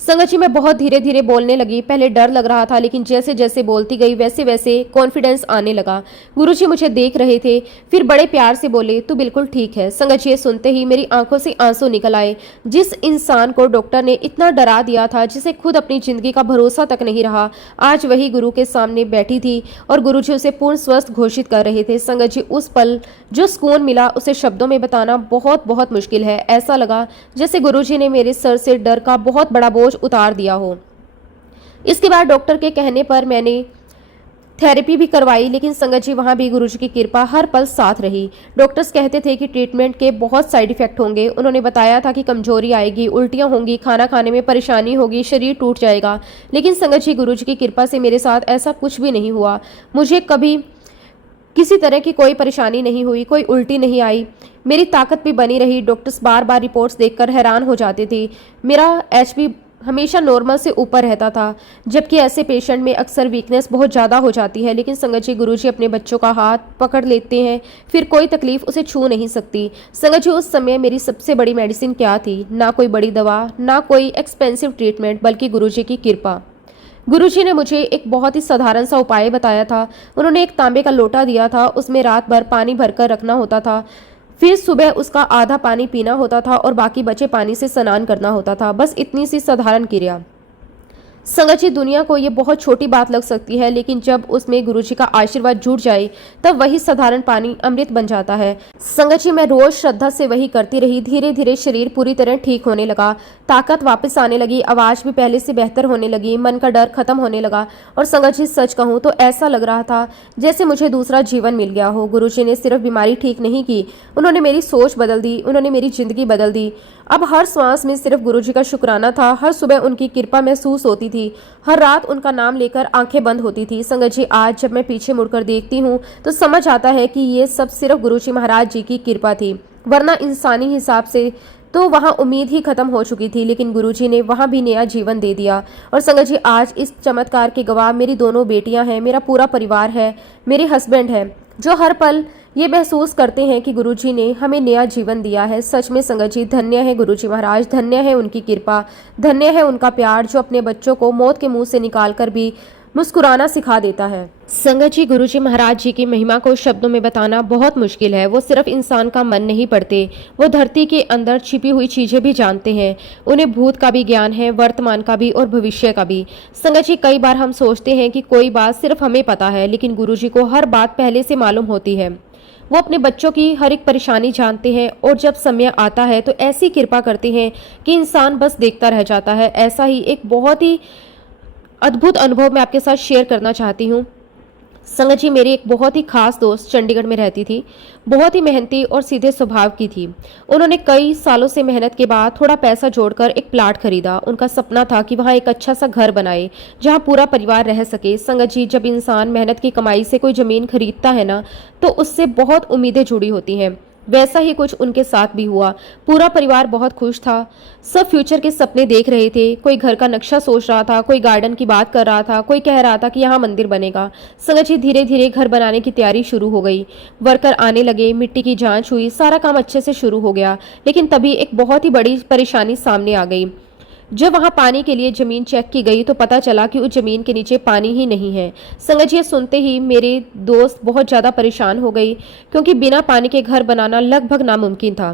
संगत जी, मैं बहुत धीरे धीरे बोलने लगी। पहले डर लग रहा था, लेकिन जैसे जैसे बोलती गई वैसे वैसे कॉन्फिडेंस आने लगा। गुरुजी मुझे देख रहे थे, फिर बड़े प्यार से बोले, तू बिल्कुल ठीक है। संगत जी, ये सुनते ही मेरी आंखों से आंसू निकल आए। जिस इंसान को डॉक्टर ने इतना डरा दिया था, जिसे खुद अपनी जिंदगी का भरोसा तक नहीं रहा, आज वही गुरु के सामने बैठी थी और गुरुजी उसे पूर्ण स्वस्थ घोषित कर रहे थे। संगत जी, उस पल जो सुकून मिला उसे शब्दों में बताना बहुत बहुत मुश्किल है। ऐसा लगा जैसे गुरुजी ने मेरे सर से डर का बहुत बड़ा बोझ उतार दिया हो। इसके बाद डॉक्टर के कहने पर मैंने थेरेपी भी करवाई, लेकिन संगत जी, वहां भी गुरुजी की कृपा हर पल साथ रही। डॉक्टर्स कहते थे कि ट्रीटमेंट के बहुत साइड इफेक्ट होंगे। उन्होंने बताया था कि कमजोरी आएगी, उल्टियां होंगी, खाना खाने में परेशानी होगी, शरीर टूट जाएगा। लेकिन संगत जी, गुरुजी की कृपा से मेरे साथ ऐसा कुछ भी नहीं हुआ। मुझे कभी किसी तरह की कोई परेशानी नहीं हुई, कोई उल्टी नहीं आई, मेरी ताकत भी बनी रही। डॉक्टर्स बार बार रिपोर्ट्स देखकर हैरान हो जाते थे। मेरा एचबी हमेशा नॉर्मल से ऊपर रहता था, जबकि ऐसे पेशेंट में अक्सर वीकनेस बहुत ज़्यादा हो जाती है। लेकिन संगत जी, गुरुजी अपने बच्चों का हाथ पकड़ लेते हैं, फिर कोई तकलीफ उसे छू नहीं सकती। संगत जी, उस समय मेरी सबसे बड़ी मेडिसिन क्या थी? ना कोई बड़ी दवा, ना कोई एक्सपेंसिव ट्रीटमेंट, बल्कि गुरुजी की कृपा। गुरुजी ने मुझे एक बहुत ही साधारण सा उपाय बताया था। उन्होंने एक तांबे का लोटा दिया था, उसमें रात भर पानी भरकर रखना होता था, फिर सुबह उसका आधा पानी पीना होता था और बाकी बचे पानी से स्नान करना होता था। बस इतनी सी साधारण क्रिया। संगत जी, दुनिया को ये बहुत छोटी बात लग सकती है, लेकिन जब उसमें गुरुजी का आशीर्वाद जुट जाए तब वही साधारण पानी अमृत बन जाता है। संगत जी, मैं रोज श्रद्धा से वही करती रही। धीरे धीरे शरीर पूरी तरह ठीक होने लगा, ताकत वापस आने लगी, आवाज भी पहले से बेहतर होने लगी, मन का डर खत्म होने लगा। और संगत जी, सच कहूँ तो ऐसा लग रहा था जैसे मुझे दूसरा जीवन मिल गया हो। गुरुजी ने सिर्फ बीमारी ठीक नहीं की, उन्होंने मेरी सोच बदल दी, उन्होंने मेरी जिंदगी बदल दी। अब हर सांस में सिर्फ गुरुजी का शुक्राना था। हर सुबह उनकी कृपा महसूस होती थी, हर रात उनका नाम लेकर आंखें बंद होती थी। संगत जी, आज जब मैं पीछे मुड़कर देखती हूँ तो समझ आता है कि ये सब सिर्फ गुरुजी महाराज जी की कृपा थी, वरना इंसानी हिसाब से तो वहाँ उम्मीद ही खत्म हो चुकी थी। लेकिन गुरुजी ने वहाँ भी नया जीवन दे दिया। और संगत जी, आज इस चमत्कार के गवाह मेरी दोनों बेटियां हैं, मेरा पूरा परिवार है, मेरे हस्बैंड हैं, जो हर पल ये महसूस करते हैं कि गुरुजी ने हमें नया जीवन दिया है। सच में संगत जी, धन्य है गुरुजी महाराज, धन्य है उनकी कृपा, धन्य है उनका प्यार, जो अपने बच्चों को मौत के मुंह से निकाल कर भी मुस्कुराना सिखा देता है। संगत जी, गुरुजी महाराज जी की महिमा को शब्दों में बताना बहुत मुश्किल है। वो सिर्फ इंसान का मन नहीं पढ़ते, वो धरती के अंदर छिपी हुई चीजें भी जानते हैं। उन्हें भूत का भी ज्ञान है, वर्तमान का भी और भविष्य का भी। संगत जी, कई बार हम सोचते हैं कि कोई बात सिर्फ हमें पता है, लेकिन गुरुजी को हर बात पहले से मालूम होती है। वो अपने बच्चों की हर एक परेशानी जानते हैं और जब समय आता है तो ऐसी कृपा करते हैं कि इंसान बस देखता रह जाता है। ऐसा ही एक बहुत ही अद्भुत अनुभव मैं आपके साथ शेयर करना चाहती हूँ। संगत जी, मेरी एक बहुत ही खास दोस्त चंडीगढ़ में रहती थी, बहुत ही मेहनती और सीधे स्वभाव की थी। उन्होंने कई सालों से मेहनत के बाद थोड़ा पैसा जोड़कर एक प्लाट खरीदा। उनका सपना था कि वहाँ एक अच्छा सा घर बनाए जहाँ पूरा परिवार रह सके। संगत जी, जब इंसान मेहनत की कमाई से कोई जमीन खरीदता है ना, तो उससे बहुत उम्मीदें जुड़ी होती हैं। वैसा ही कुछ उनके साथ भी हुआ। पूरा परिवार बहुत खुश था, सब फ्यूचर के सपने देख रहे थे। कोई घर का नक्शा सोच रहा था, कोई गार्डन की बात कर रहा था, कोई कह रहा था कि यहाँ मंदिर बनेगा। संगत जी, धीरे धीरे घर बनाने की तैयारी शुरू हो गई। वर्कर आने लगे, मिट्टी की जांच हुई, सारा काम अच्छे से शुरू हो गया। लेकिन तभी एक बहुत ही बड़ी परेशानी सामने आ गई। जब वहां पानी के लिए जमीन चेक की गई तो पता चला कि उस जमीन के नीचे पानी ही नहीं है। संगत जी, सुनते ही मेरे दोस्त बहुत ज्यादा परेशान हो गई, क्योंकि बिना पानी के घर बनाना लगभग नामुमकिन था।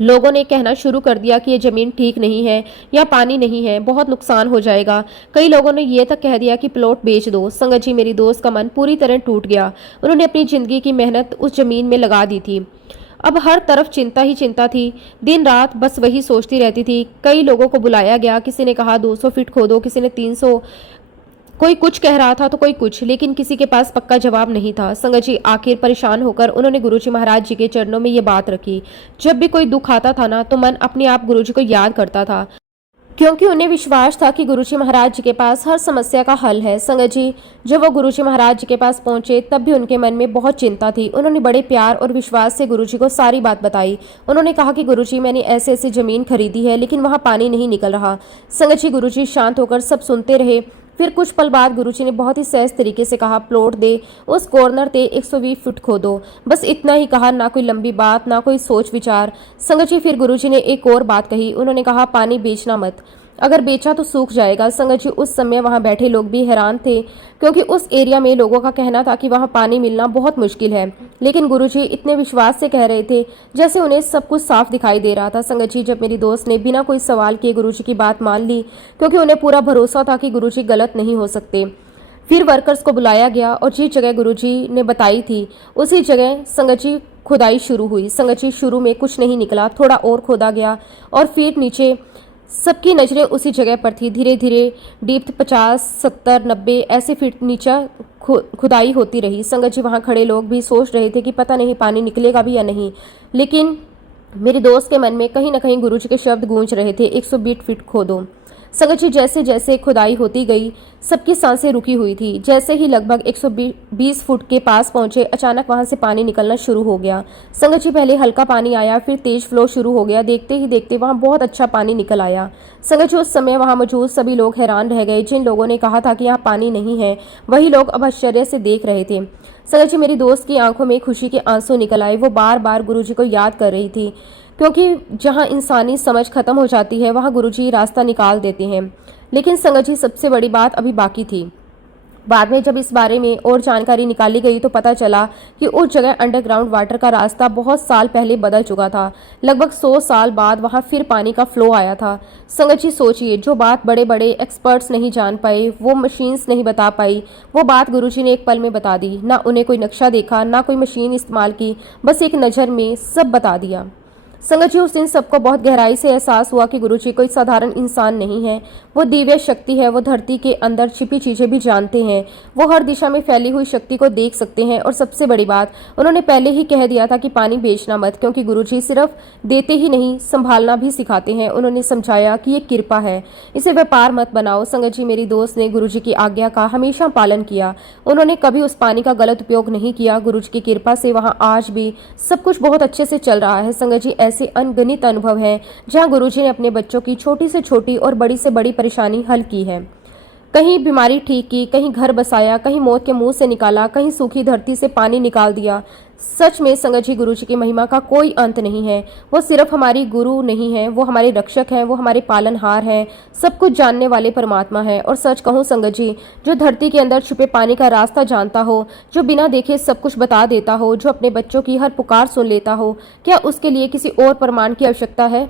लोगों ने कहना शुरू कर दिया कि ये जमीन ठीक नहीं है या पानी नहीं है, बहुत नुकसान हो जाएगा। कई लोगों ने ये तक कह दिया कि प्लॉट बेच दो। संगत जी, मेरी दोस्त का मन पूरी तरह टूट गया। उन्होंने अपनी जिंदगी की मेहनत उस जमीन में लगा दी थी। अब हर तरफ चिंता ही चिंता थी, दिन रात बस वही सोचती रहती थी। कई लोगों को बुलाया गया, किसी ने कहा 200 फीट खोदो, किसी ने 300, कोई कुछ कह रहा था तो कोई कुछ, लेकिन किसी के पास पक्का जवाब नहीं था। संगत जी आखिर परेशान होकर उन्होंने गुरुजी महाराज जी के चरणों में ये बात रखी। जब भी कोई दुख आता था ना, तो मन अपने आप गुरुजी को याद करता था, क्योंकि उन्हें विश्वास था कि गुरुजी महाराज जी के पास हर समस्या का हल है। संगत जी जब वो गुरुजी महाराज जी के पास पहुंचे, तब भी उनके मन में बहुत चिंता थी। उन्होंने बड़े प्यार और विश्वास से गुरुजी को सारी बात बताई। उन्होंने कहा कि गुरुजी, मैंने ऐसे ऐसे जमीन खरीदी है, लेकिन वहां पानी नहीं निकल रहा। संगत जी गुरुजी शांत होकर सब सुनते रहे। फिर कुछ पल बाद गुरुजी ने बहुत ही सहज तरीके से कहा, प्लॉट दे, उस कॉर्नर ते 120 फुट खोदो। बस इतना ही कहा, ना कोई लंबी बात, ना कोई सोच विचार। संगत जी फिर गुरुजी ने एक और बात कही। उन्होंने कहा, पानी बेचना मत, अगर बेचा तो सूख जाएगा। संगत जी उस समय वहां बैठे लोग भी हैरान थे, क्योंकि उस एरिया में लोगों का कहना था कि वहां पानी मिलना बहुत मुश्किल है, लेकिन गुरुजी इतने विश्वास से कह रहे थे जैसे उन्हें सब कुछ साफ दिखाई दे रहा था। संगत जी जब मेरी दोस्त ने बिना कोई सवाल किए गुरुजी की बात मान ली, क्योंकि उन्हें पूरा भरोसा था कि गुरुजी गलत नहीं हो सकते, फिर वर्कर्स को बुलाया गया और जिस जगह गुरुजी ने बताई थी उसी जगह संगत जी खुदाई शुरू हुई। संगत जी शुरू में कुछ नहीं निकला, थोड़ा और खोदा गया और फिर नीचे सबकी नजरें उसी जगह पर थी। धीरे धीरे डीप 50, 70, 90 ऐसे फीट नीचे खुदाई होती रही। संगत जी वहां खड़े लोग भी सोच रहे थे कि पता नहीं पानी निकलेगा भी या नहीं, लेकिन मेरी दोस्त के मन में कहीं ना कहीं गुरुजी के शब्द गूंज रहे थे, 120 फीट खोदो। संगत जी जैसे जैसे खुदाई होती गई, सबकी सांसें रुकी हुई थी। जैसे ही लगभग 120 फुट के पास पहुंचे, अचानक वहां से पानी निकलना शुरू हो गया। संगत जी पहले हल्का पानी आया, फिर तेज फ्लो शुरू हो गया। देखते ही देखते वहां बहुत अच्छा पानी निकल आया। संगत जी उस समय वहां मौजूद सभी लोग हैरान रह गए। जिन लोगों ने कहा था कि यहाँ पानी नहीं है, वही लोग अब आश्चर्य से देख रहे थे। संगत जी मेरी दोस्त की आंखों में खुशी के आंसू निकल आए। वो बार बार गुरुजी को याद कर रही थी, क्योंकि जहां इंसानी समझ खत्म हो जाती है, वहां गुरुजी रास्ता निकाल देते हैं। लेकिन संगत जी सबसे बड़ी बात अभी बाकी थी। बाद में जब इस बारे में और जानकारी निकाली गई, तो पता चला कि उस जगह अंडरग्राउंड वाटर का रास्ता बहुत साल पहले बदल चुका था। लगभग 100 साल बाद वहां फिर पानी का फ्लो आया था। संगत जी सोचिए, जो बात बड़े बड़े एक्सपर्ट्स नहीं जान पाए, वो मशीन्स नहीं बता पाई, वो बात गुरुजी ने एक पल में बता दी। ना उन्हें कोई नक्शा देखा, ना कोई मशीन इस्तेमाल की, बस एक नज़र में सब बता दिया। संगत जी उस दिन सबको बहुत गहराई से एहसास हुआ कि गुरुजी कोई साधारण इंसान नहीं है, वो दिव्य शक्ति है। वो धरती के अंदर छिपी चीजें भी जानते हैं, वो हर दिशा में फैली हुई शक्ति को देख सकते हैं। और सबसे बड़ी बात, उन्होंने पहले ही कह दिया था कि पानी बेचना मत, क्योंकि गुरुजी सिर्फ देते ही नहीं, संभालना भी सिखाते हैं। उन्होंने समझाया कि ये कृपा है, इसे व्यापार मत बनाओ। संगत जी मेरी दोस्त ने गुरुजी की आज्ञा का हमेशा पालन किया। उन्होंने कभी उस पानी का गलत उपयोग नहीं किया। गुरुजी की कृपा से वहाँ आज भी सब कुछ बहुत अच्छे से चल रहा है। संगत जी ऐसे अनगिनत अनुभव हैं जहां गुरुजी ने अपने बच्चों की छोटी से छोटी और बड़ी से बड़ी परेशानी हल की है। कहीं बीमारी ठीक की, कहीं घर बसाया, कहीं मौत के मुंह से निकाला, कहीं सूखी धरती से पानी निकाल दिया। सच में संगत जी गुरुजी की महिमा का कोई अंत नहीं है। वो सिर्फ हमारी गुरु नहीं है, वो हमारे रक्षक हैं, वो हमारे पालनहार हैं, सब कुछ जानने वाले परमात्मा है। और सच कहूँ संगत जी, जो धरती के अंदर छुपे पानी का रास्ता जानता हो, जो बिना देखे सब कुछ बता देता हो, जो अपने बच्चों की हर पुकार सुन लेता हो, क्या उसके लिए किसी और प्रमाण की आवश्यकता है?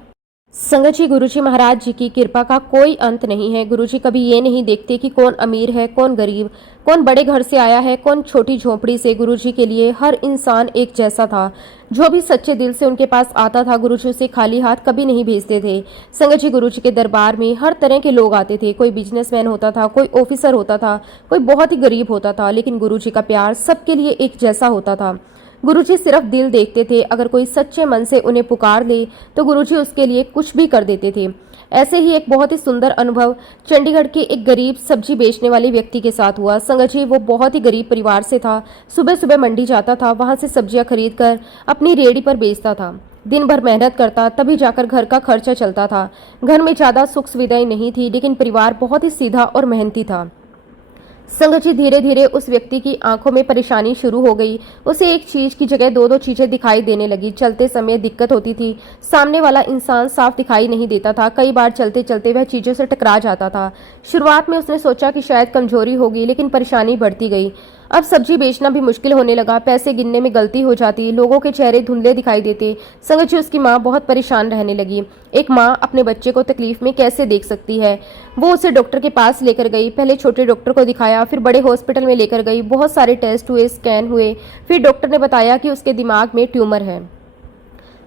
संगत जी गुरुजी महाराज जी की कृपा का कोई अंत नहीं है। गुरुजी कभी ये नहीं देखते कि कौन अमीर है, कौन गरीब, कौन बड़े घर से आया है, कौन छोटी झोपड़ी से। गुरुजी के लिए हर इंसान एक जैसा था। जो भी सच्चे दिल से उनके पास आता था, गुरुजी उसे खाली हाथ कभी नहीं भेजते थे। संगत जी गुरुजी के दरबार में हर तरह के लोग आते थे। कोई बिजनेसमैन होता था, कोई ऑफिसर होता था, कोई बहुत ही गरीब होता था, लेकिन गुरुजी का प्यार सबके लिए एक जैसा होता था। गुरुजी सिर्फ दिल देखते थे। अगर कोई सच्चे मन से उन्हें पुकार ले, तो गुरुजी उसके लिए कुछ भी कर देते थे। ऐसे ही एक बहुत ही सुंदर अनुभव चंडीगढ़ के एक गरीब सब्जी बेचने वाले व्यक्ति के साथ हुआ। संगत जी वो बहुत ही गरीब परिवार से था। सुबह सुबह मंडी जाता था, वहां से सब्जियां खरीद कर अपनी रेहड़ी पर बेचता था। दिन भर मेहनत करता, तभी जाकर घर का खर्चा चलता था। घर में ज्यादा सुख सुविधाएं नहीं थी, लेकिन परिवार बहुत ही सीधा और मेहनती था। संगत जी धीरे धीरे उस व्यक्ति की आंखों में परेशानी शुरू हो गई। उसे एक चीज की जगह दो दो चीजें दिखाई देने लगी। चलते समय दिक्कत होती थी, सामने वाला इंसान साफ दिखाई नहीं देता था। कई बार चलते चलते वह चीजों से टकरा जाता था। शुरुआत में उसने सोचा कि शायद कमजोरी होगी, लेकिन परेशानी बढ़ती गई। अब सब्जी बेचना भी मुश्किल होने लगा, पैसे गिनने में गलती हो जाती, लोगों के चेहरे धुंधले दिखाई देते। संगत जी उसकी माँ बहुत परेशान रहने लगी। एक माँ अपने बच्चे को तकलीफ में कैसे देख सकती है। वो उसे डॉक्टर के पास लेकर गई। पहले छोटे डॉक्टर को दिखाया, फिर बड़े हॉस्पिटल में लेकर गई। बहुत सारे टेस्ट हुए, स्कैन हुए, फिर डॉक्टर ने बताया कि उसके दिमाग में ट्यूमर है।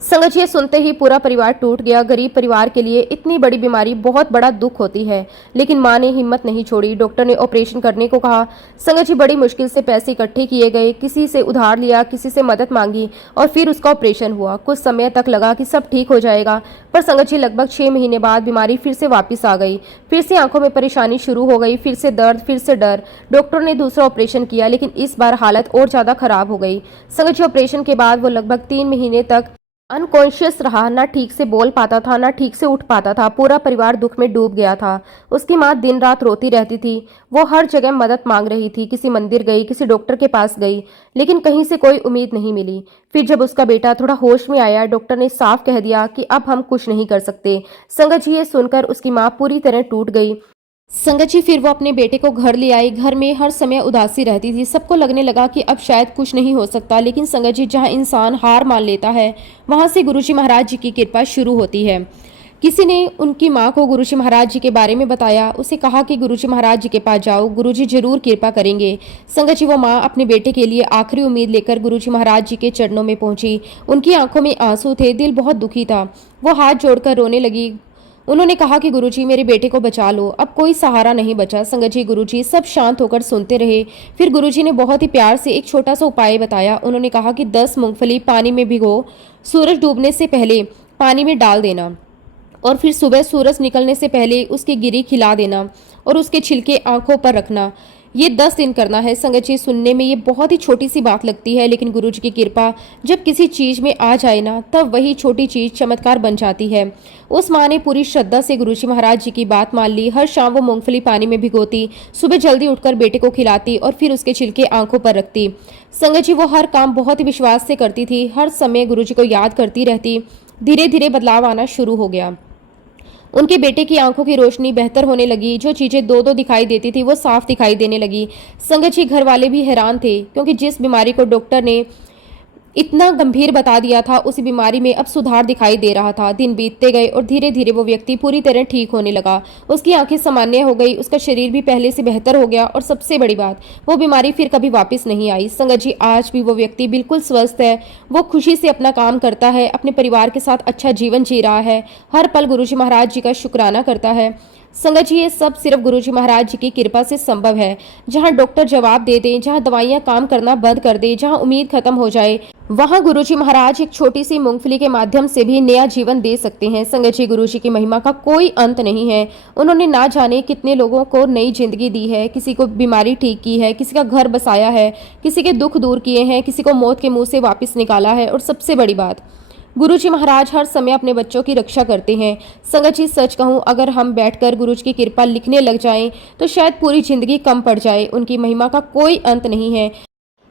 संगत ये सुनते ही पूरा परिवार टूट गया। गरीब परिवार के लिए इतनी बड़ी बीमारी बहुत बड़ा दुख होती है, लेकिन मां ने हिम्मत नहीं छोड़ी। डॉक्टर ने ऑपरेशन करने को कहा। संगत जी बड़ी मुश्किल से पैसे इकट्ठे किए गए, किसी से उधार लिया, किसी से मदद मांगी और फिर उसका ऑपरेशन हुआ। कुछ समय तक लगा कि सब ठीक हो जाएगा, पर संगत जी लगभग 6 महीने बाद बीमारी फिर से वापस आ गई। फिर से आंखों में परेशानी शुरू हो गई, फिर से दर्द, फिर से डर। डॉक्टर ने दूसरा ऑपरेशन किया, लेकिन इस बार हालत और ज्यादा खराब हो गई। संगत जी ऑपरेशन के बाद वो लगभग 3 महीने तक अनकॉन्शियस रहा, ना ठीक से बोल पाता था, ना ठीक से उठ पाता था। पूरा परिवार दुख में डूब गया था। उसकी माँ दिन रात रोती रहती थी। वो हर जगह मदद मांग रही थी, किसी मंदिर गई, किसी डॉक्टर के पास गई, लेकिन कहीं से कोई उम्मीद नहीं मिली। फिर जब उसका बेटा थोड़ा होश में आया, डॉक्टर ने साफ कह दिया कि अब हम कुछ नहीं कर सकते। संगत जी ये सुनकर उसकी माँ पूरी तरह टूट गई। संगत जी फिर वो अपने बेटे को घर ले आई। घर में हर समय उदासी रहती थी। सबको लगने लगा कि अब शायद कुछ नहीं हो सकता, लेकिन संगत जी जहाँ इंसान हार मान लेता है, वहां से गुरुजी महाराज जी की कृपा शुरू होती है। किसी ने उनकी माँ को गुरुजी महाराज जी के बारे में बताया। उसे कहा कि गुरुजी महाराज जी के पास जाओ, गुरुजी जरूर कृपा करेंगे। संगत जी वो माँ अपने बेटे के लिए आखिरी उम्मीद लेकर गुरुजी महाराज जी के चरणों में पहुंची। उनकी आंखों में आंसू थे, दिल बहुत दुखी था। वो हाथ जोड़कर रोने लगी। उन्होंने कहा कि गुरुजी मेरे बेटे को बचा लो, अब कोई सहारा नहीं बचा। संगत जी गुरुजी सब शांत होकर सुनते रहे। फिर गुरुजी ने बहुत ही प्यार से एक छोटा सा उपाय बताया। उन्होंने कहा कि 10 मूंगफली पानी में भिगो सूरज डूबने से पहले पानी में डाल देना, और फिर सुबह सूरज निकलने से पहले उसकी गिरी खिला देना और उसके छिलके आंखों पर रखना। ये 10 दिन करना है। संगत जी सुनने में ये बहुत ही छोटी सी बात लगती है, लेकिन गुरुजी की कृपा जब किसी चीज में आ जाए ना, तब वही छोटी चीज चमत्कार बन जाती है। उस माँ ने पूरी श्रद्धा से गुरुजी महाराज जी की बात मान ली। हर शाम वो मूंगफली पानी में भिगोती, सुबह जल्दी उठकर बेटे को खिलाती और फिर उसके छिलके आंखों पर रखती। संगत जी वो हर काम बहुत ही विश्वास से करती थी, हर समय गुरुजी को याद करती रहती। धीरे धीरे बदलाव आना शुरू हो गया। उनके बेटे की आंखों की रोशनी बेहतर होने लगी। जो चीजें दो दो दिखाई देती थी वो साफ दिखाई देने लगी। संगत जी घर वाले भी हैरान थे, क्योंकि जिस बीमारी को डॉक्टर ने इतना गंभीर बता दिया था, उसी बीमारी में अब सुधार दिखाई दे रहा था। दिन बीतते गए और धीरे धीरे वो व्यक्ति पूरी तरह ठीक होने लगा। उसकी आंखें सामान्य हो गई, उसका शरीर भी पहले से बेहतर हो गया, और सबसे बड़ी बात, वो बीमारी फिर कभी वापस नहीं आई। संगत जी आज भी वो व्यक्ति बिल्कुल स्वस्थ है। वो खुशी से अपना काम करता है, अपने परिवार के साथ अच्छा जीवन जी रहा है, हर पल गुरुजी महाराज जी का शुक्राना करता है। संगत जी ये सब सिर्फ गुरुजी महाराज जी की कृपा से संभव है। जहाँ डॉक्टर जवाब दे दें, जहाँ दवाइयाँ काम करना बंद कर दे, जहाँ उम्मीद खत्म हो जाए, वहाँ गुरुजी महाराज एक छोटी सी मूंगफली के माध्यम से भी नया जीवन दे सकते हैं। संगत जी गुरुजी की महिमा का कोई अंत नहीं है। उन्होंने ना जाने कितने लोगों को नई जिंदगी दी है, किसी को बीमारी ठीक की है, किसी का घर बसाया है, किसी के दुख दूर किए हैं, किसी को मौत के मुंह से वापस निकाला है, और सबसे बड़ी बात, गुरुजी महाराज हर समय अपने बच्चों की रक्षा करते हैं। संगत जी सच कहूँ, अगर हम बैठकर गुरुजी की कृपा लिखने लग जाएं, तो शायद पूरी जिंदगी कम पड़ जाए। उनकी महिमा का कोई अंत नहीं है।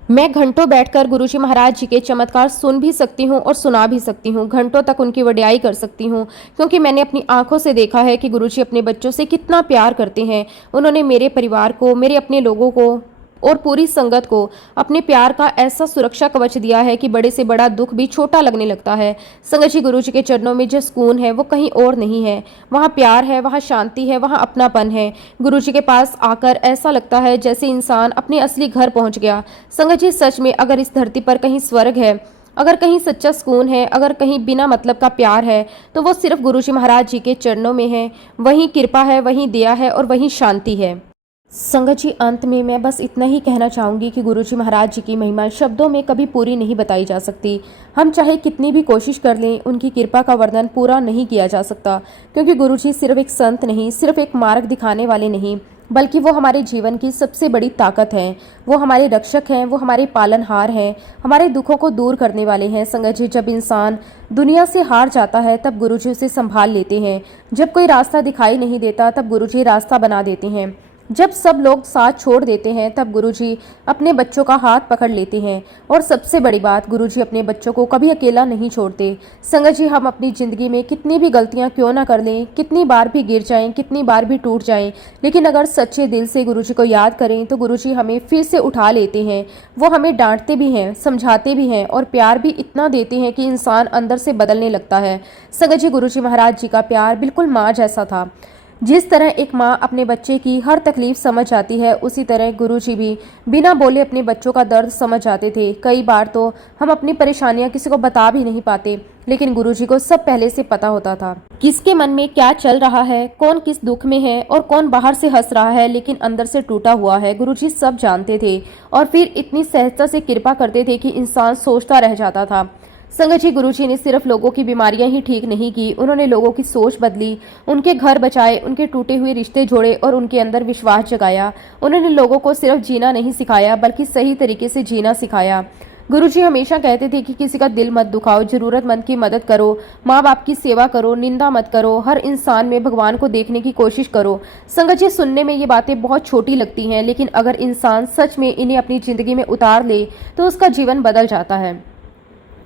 मैं घंटों बैठकर गुरुजी महाराज जी के चमत्कार सुन भी सकती हूँ और सुना भी सकती हूँ। घंटों तक उनकी वड्याई कर सकती हूँ, क्योंकि मैंने अपनी आंखों से देखा है कि गुरुजी अपने बच्चों से कितना प्यार करते हैं। उन्होंने मेरे परिवार को, मेरे अपने लोगों को और पूरी संगत को अपने प्यार का ऐसा सुरक्षा कवच दिया है कि बड़े से बड़ा दुख भी छोटा लगने लगता है। संगत जी गुरुजी के चरणों में जो सुकून है वो कहीं और नहीं है। वहाँ प्यार है, वहाँ शांति है, वहाँ अपनापन है। गुरुजी के पास आकर ऐसा लगता है जैसे इंसान अपने असली घर पहुँच गया। संगत जी सच में अगर इस धरती पर कहीं स्वर्ग है, अगर कहीं सच्चा सुकून है, अगर कहीं बिना मतलब का प्यार है, तो वो सिर्फ गुरुजी महाराज जी के चरणों में है। वहीं कृपा है, वहीं दया है और वहीं शांति है। संगत जी अंत में मैं बस इतना ही कहना चाहूँगी कि गुरुजी महाराज जी की महिमा शब्दों में कभी पूरी नहीं बताई जा सकती। हम चाहे कितनी भी कोशिश कर लें, उनकी कृपा का वर्णन पूरा नहीं किया जा सकता, क्योंकि गुरुजी सिर्फ एक संत नहीं, सिर्फ एक मार्ग दिखाने वाले नहीं, बल्कि वो हमारे जीवन की सबसे बड़ी ताकत है। वो हमारे रक्षक हैं, वो हमारे पालनहार हैं, हमारे दुखों को दूर करने वाले हैं। संगत जी जब इंसान दुनिया से हार जाता है, तब गुरुजी उसे संभाल लेते हैं। जब कोई रास्ता दिखाई नहीं देता, तब गुरुजी रास्ता बना देते हैं। जब सब लोग साथ छोड़ देते हैं, तब गुरुजी अपने बच्चों का हाथ पकड़ लेते हैं। और सबसे बड़ी बात, गुरुजी अपने बच्चों को कभी अकेला नहीं छोड़ते। संगत जी हम अपनी ज़िंदगी में कितनी भी गलतियां क्यों ना कर लें, कितनी बार भी गिर जाएं, कितनी बार भी टूट जाएं, लेकिन अगर सच्चे दिल से गुरुजी को याद करें, तो गुरुजी हमें फिर से उठा लेते हैं। वो हमें डांटते भी हैं, समझाते भी हैं, और प्यार भी इतना देते हैं कि इंसान अंदर से बदलने लगता है। संगत जी गुरुजी महाराज जी का प्यार बिल्कुल माँ जैसा था। जिस तरह एक माँ अपने बच्चे की हर तकलीफ समझ जाती है, उसी तरह गुरुजी भी बिना बोले अपने बच्चों का दर्द समझ जाते थे। कई बार तो हम अपनी परेशानियां किसी को बता भी नहीं पाते, लेकिन गुरुजी को सब पहले से पता होता था किसके मन में क्या चल रहा है, कौन किस दुख में है और कौन बाहर से हंस रहा है लेकिन अंदर से टूटा हुआ है। गुरुजी सब जानते थे और फिर इतनी सहजता से कृपा करते थे कि इंसान सोचता रह जाता था। संगत जी, गुरुजी ने सिर्फ लोगों की बीमारियां ही ठीक नहीं की, उन्होंने लोगों की सोच बदली, उनके घर बचाए, उनके टूटे हुए रिश्ते जोड़े और उनके अंदर विश्वास जगाया। उन्होंने लोगों को सिर्फ जीना नहीं सिखाया बल्कि सही तरीके से जीना सिखाया। गुरुजी हमेशा कहते थे कि किसी का दिल मत दुखाओ, जरूरतमंद की मदद करो, माँ बाप की सेवा करो, निंदा मत करो, हर इंसान में भगवान को देखने की कोशिश करो। संगत जी, सुनने में ये बातें बहुत छोटी लगती हैं, लेकिन अगर इंसान सच में इन्हें अपनी जिंदगी में उतार ले तो उसका जीवन बदल जाता है।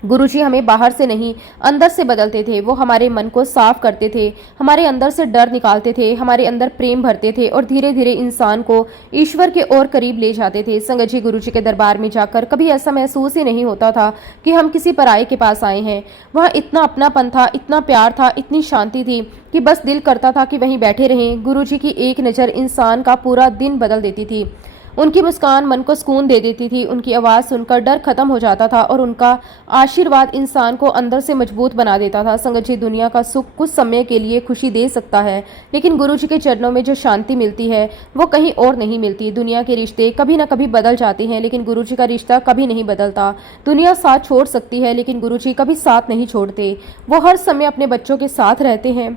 गुरुजी हमें बाहर से नहीं अंदर से बदलते थे। वो हमारे मन को साफ करते थे, हमारे अंदर से डर निकालते थे, हमारे अंदर प्रेम भरते थे और धीरे धीरे इंसान को ईश्वर के और करीब ले जाते थे। संगत जी, गुरुजी के दरबार में जाकर कभी ऐसा महसूस ही नहीं होता था कि हम किसी पराये के पास आए हैं। वहाँ इतना अपनापन था, इतना प्यार था, इतनी शांति थी कि बस दिल करता था कि वहीं बैठे रहें। गुरुजी की एक नज़र इंसान का पूरा दिन बदल देती थी। उनकी मुस्कान मन को सुकून दे देती थी, उनकी आवाज़ सुनकर डर खत्म हो जाता था और उनका आशीर्वाद इंसान को अंदर से मजबूत बना देता था। संगत जी, दुनिया का सुख कुछ समय के लिए खुशी दे सकता है, लेकिन गुरु जी के चरणों में जो शांति मिलती है वो कहीं और नहीं मिलती। दुनिया के रिश्ते कभी न कभी बदल जाते हैं, लेकिन गुरु जी का रिश्ता कभी नहीं बदलता। दुनिया साथ छोड़ सकती है, लेकिन गुरु जी कभी साथ नहीं छोड़ते। वो हर समय अपने बच्चों के साथ रहते हैं,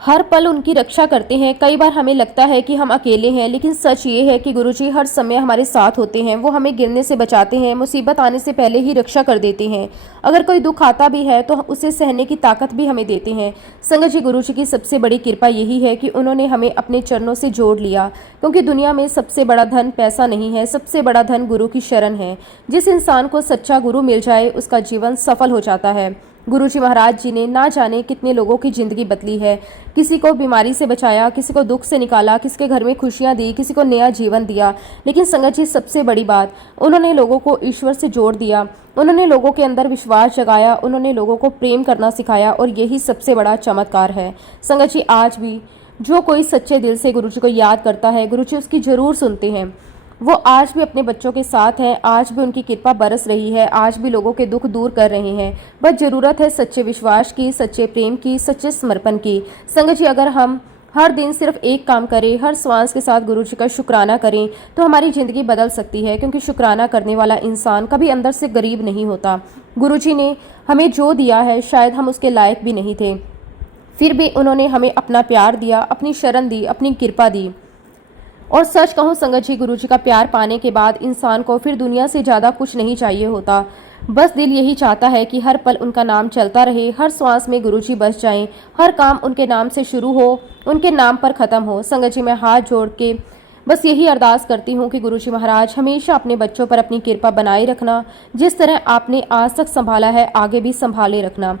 हर पल उनकी रक्षा करते हैं। कई बार हमें लगता है कि हम अकेले हैं, लेकिन सच ये है कि गुरुजी हर समय हमारे साथ होते हैं। वो हमें गिरने से बचाते हैं, मुसीबत आने से पहले ही रक्षा कर देते हैं। अगर कोई दुख आता भी है तो उसे सहने की ताकत भी हमें देते हैं। संगत जी, गुरुजी की सबसे बड़ी कृपा यही है कि उन्होंने हमें अपने चरणों से जोड़ लिया, क्योंकि दुनिया में सबसे बड़ा धन पैसा नहीं है, सबसे बड़ा धन गुरु की शरण है। जिस इंसान को सच्चा गुरु मिल जाए उसका जीवन सफल हो जाता है। गुरुजी महाराज जी ने ना जाने कितने लोगों की जिंदगी बदली है। किसी को बीमारी से बचाया, किसी को दुख से निकाला, किसी के घर में खुशियां दी, किसी को नया जीवन दिया। लेकिन संगत जी, सबसे बड़ी बात, उन्होंने लोगों को ईश्वर से जोड़ दिया, उन्होंने लोगों के अंदर विश्वास जगाया, उन्होंने लोगों को प्रेम करना सिखाया और यही सबसे बड़ा चमत्कार है। संगत जी, आज भी जो कोई सच्चे दिल से गुरुजी को याद करता है, गुरुजी उसकी जरूर सुनते हैं। वो आज भी अपने बच्चों के साथ हैं, आज भी उनकी कृपा बरस रही है, आज भी लोगों के दुख दूर कर रहे हैं। बस जरूरत है सच्चे विश्वास की, सच्चे प्रेम की, सच्चे समर्पण की। संगत जी, अगर हम हर दिन सिर्फ एक काम करें, हर श्वास के साथ गुरु जी का शुक्राना करें, तो हमारी ज़िंदगी बदल सकती है, क्योंकि शुक्राना करने वाला इंसान कभी अंदर से गरीब नहीं होता। गुरु जी ने हमें जो दिया है शायद हम उसके लायक भी नहीं थे, फिर भी उन्होंने हमें अपना प्यार दिया, अपनी शरण दी, अपनी कृपा दी। और सच कहूँ संगत जी, गुरु जी का प्यार पाने के बाद इंसान को फिर दुनिया से ज़्यादा कुछ नहीं चाहिए होता। बस दिल यही चाहता है कि हर पल उनका नाम चलता रहे, हर श्वास में गुरु जी बस जाएं, हर काम उनके नाम से शुरू हो, उनके नाम पर ख़त्म हो। संगत जी, मैं हाथ जोड़ के बस यही अरदास करती हूँ कि गुरु जी महाराज हमेशा अपने बच्चों पर अपनी कृपा बनाए रखना। जिस तरह आपने आज तक संभाला है, आगे भी संभाले रखना।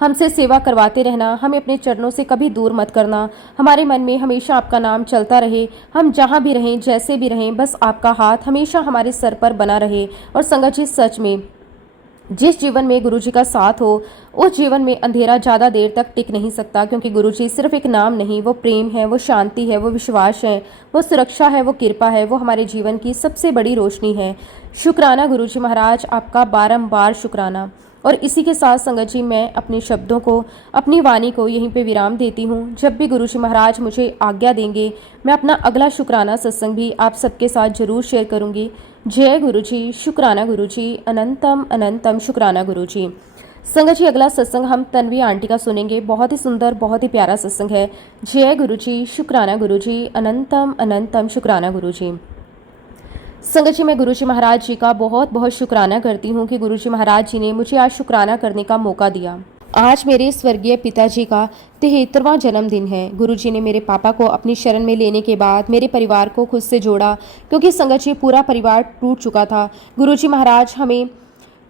हमसे सेवा करवाते रहना, हमें अपने चरणों से कभी दूर मत करना। हमारे मन में हमेशा आपका नाम चलता रहे, हम जहाँ भी रहें, जैसे भी रहें, बस आपका हाथ हमेशा हमारे सर पर बना रहे। और संगत जी, सच में जिस जीवन में गुरुजी का साथ हो, उस जीवन में अंधेरा ज़्यादा देर तक टिक नहीं सकता, क्योंकि गुरुजी सिर्फ एक नाम नहीं, वो प्रेम है, वो शांति है, वो विश्वास है, वो सुरक्षा है, वो कृपा है, वो हमारे जीवन की सबसे बड़ी रोशनी है। शुक्राना गुरुजी महाराज, आपका बारंबार शुक्राना। और इसी के साथ संगत जी, मैं अपने शब्दों को, अपनी वाणी को यहीं पे विराम देती हूँ। जब भी गुरुजी महाराज मुझे आज्ञा देंगे, मैं अपना अगला शुक्राना सत्संग भी आप सबके साथ जरूर शेयर करूँगी। जय गुरुजी, शुक्राना गुरुजी, अनंतम अनंतम शुक्राना गुरुजी। संगत जी, अगला सत्संग हम तन्वी आंटी का सुनेंगे। बहुत ही सुंदर, बहुत ही प्यारा सत्संग है। जय गुरुजी, शुक्राना गुरुजी, अनंतम अनंतम शुक्राना गुरुजी। संगत जी, मैं गुरुजी महाराज जी का बहुत बहुत शुक्राना करती हूँ कि गुरुजी महाराज जी ने मुझे आज शुक्राना करने का मौका दिया। आज मेरे स्वर्गीय पिताजी का 73वां जन्मदिन है। गुरुजी ने मेरे पापा को अपनी शरण में लेने के बाद मेरे परिवार को खुद से जोड़ा, क्योंकि संगत जी पूरा परिवार टूट चुका था। गुरुजी महाराज हमें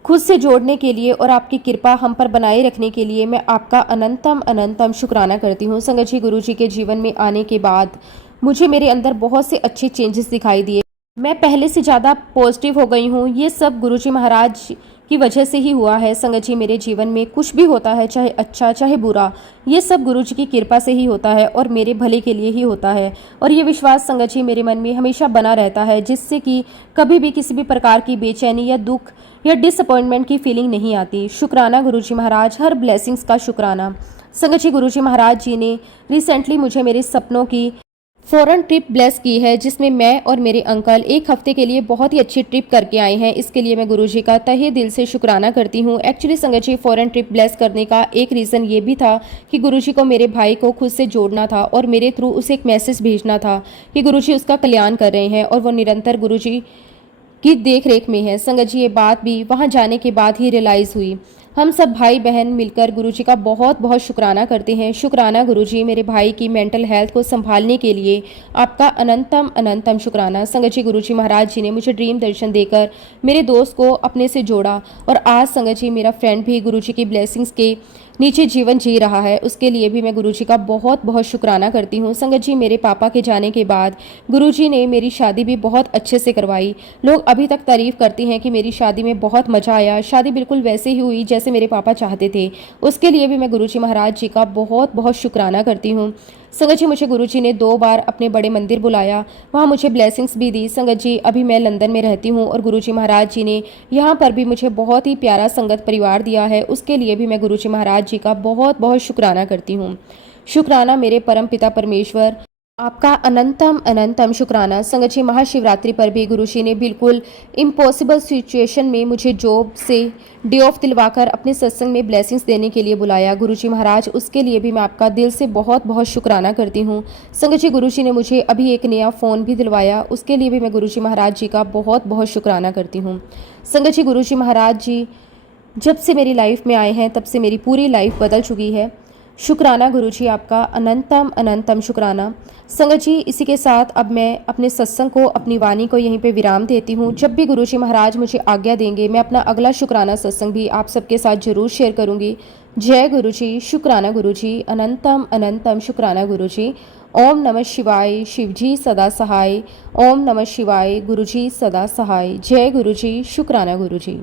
खुद से जोड़ने के लिए और आपकी कृपा हम पर बनाए रखने के लिए मैं आपका अनंतम अनंतम शुक्राना करती हूँ। संगत जी, गुरुजी के जीवन में आने के बाद मुझे मेरे अंदर बहुत से अच्छे चेंजेस दिखाई दिए। मैं पहले से ज़्यादा पॉजिटिव हो गई हूँ। ये सब गुरुजी महाराज की वजह से ही हुआ है। संगत जी, मेरे जीवन में कुछ भी होता है, चाहे अच्छा चाहे बुरा, ये सब गुरु जी की कृपा से ही होता है और मेरे भले के लिए ही होता है। और ये विश्वास संगत जी मेरे मन में हमेशा बना रहता है, जिससे कि कभी भी किसी भी प्रकार की बेचैनी या दुख या डिसअपॉइंटमेंट की फीलिंग नहीं आती। शुक्राना गुरुजी महाराज, हर ब्लेसिंग्स का शुक्राना। संगत जी, गुरुजी महाराज जी ने रिसेंटली मुझे मेरे सपनों की फॉरेन ट्रिप ब्लेस की है, जिसमें मैं और मेरे अंकल 1 हफ्ते के लिए बहुत ही अच्छी ट्रिप करके आए हैं। इसके लिए मैं गुरुजी का तहे दिल से शुक्राना करती हूँ। एक्चुअली संगत जी, फॉरेन ट्रिप ब्लेस करने का एक रीज़न ये भी था कि गुरुजी को मेरे भाई को खुद से जोड़ना था और मेरे थ्रू उसे एक मैसेज भेजना था कि गुरुजी उसका कल्याण कर रहे हैं और वो निरंतर गुरुजी की देख रेख में है। संगत जी, ये बात भी वहाँ जाने के बाद ही रियलाइज़ हुई। हम सब भाई बहन मिलकर गुरुजी का बहुत बहुत शुक्राना करते हैं। शुक्राना गुरुजी, मेरे भाई की मेंटल हेल्थ को संभालने के लिए आपका अनंतम अनंतम शुक्राना। संगत जी, गुरुजी महाराज जी ने मुझे ड्रीम दर्शन देकर मेरे दोस्त को अपने से जोड़ा और आज संगत जी मेरा फ्रेंड भी गुरुजी की ब्लेसिंग्स के नीचे जीवन जी रहा है। उसके लिए भी मैं गुरुजी का बहुत बहुत शुक्राना करती हूँ। संगत जी, मेरे पापा के जाने के बाद गुरुजी ने मेरी शादी भी बहुत अच्छे से करवाई। लोग अभी तक तारीफ करते हैं कि मेरी शादी में बहुत मज़ा आया। शादी बिल्कुल वैसे ही हुई जैसे मेरे पापा चाहते थे। उसके लिए भी मैं गुरुजी महाराज जी का बहुत बहुत शुक्राना करती हूँ। संगत जी, मुझे गुरुजी ने 2 बार अपने बड़े मंदिर बुलाया, वहाँ मुझे ब्लेसिंग्स भी दी। संगत जी, अभी मैं लंदन में रहती हूँ और गुरुजी महाराज जी ने यहाँ पर भी मुझे बहुत ही प्यारा संगत परिवार दिया है। उसके लिए भी मैं गुरुजी महाराज जी का बहुत बहुत शुक्राना करती हूँ। शुक्राना मेरे परम पिता परमेश्वर, आपका अनंतम अनंतम शुक्राना। संगत जी, महाशिवरात्रि पर भी गुरुजी ने बिल्कुल इम्पॉसिबल सिचुएशन में मुझे जॉब से डे ऑफ दिलवाकर अपने सत्संग में ब्लेसिंग्स देने के लिए बुलाया। गुरुजी महाराज, उसके लिए भी मैं आपका दिल से बहुत बहुत शुक्राना करती हूँ। संगत जी, गुरुजी ने मुझे अभी एक नया फ़ोन भी दिलवाया। उसके लिए भी मैं गुरुजी महाराज जी का बहुत बहुत शुक्राना करती हूँ। संगत जी, गुरुजी महाराज जी जब से मेरी लाइफ में आए हैं तब से मेरी पूरी लाइफ बदल चुकी है। शुक्राना गुरुजी, आपका अनंतम अनंतम शुक्राना। संगत जी, इसी के साथ अब मैं अपने सत्संग को, अपनी वाणी को यहीं पे विराम देती हूँ। जब भी गुरुजी महाराज मुझे आज्ञा देंगे, मैं अपना अगला शुक्राना सत्संग भी आप सबके साथ जरूर शेयर करूँगी। जय गुरुजी, शुक्राना गुरुजी, अनंतम अनंतम शुक्राना गुरुजी। ओम नमः शिवाय, शिवजी सदा सहाय। ओम नमः शिवाय, गुरुजी सदा सहाय। जय गुरुजी, शुक्राना गुरुजी।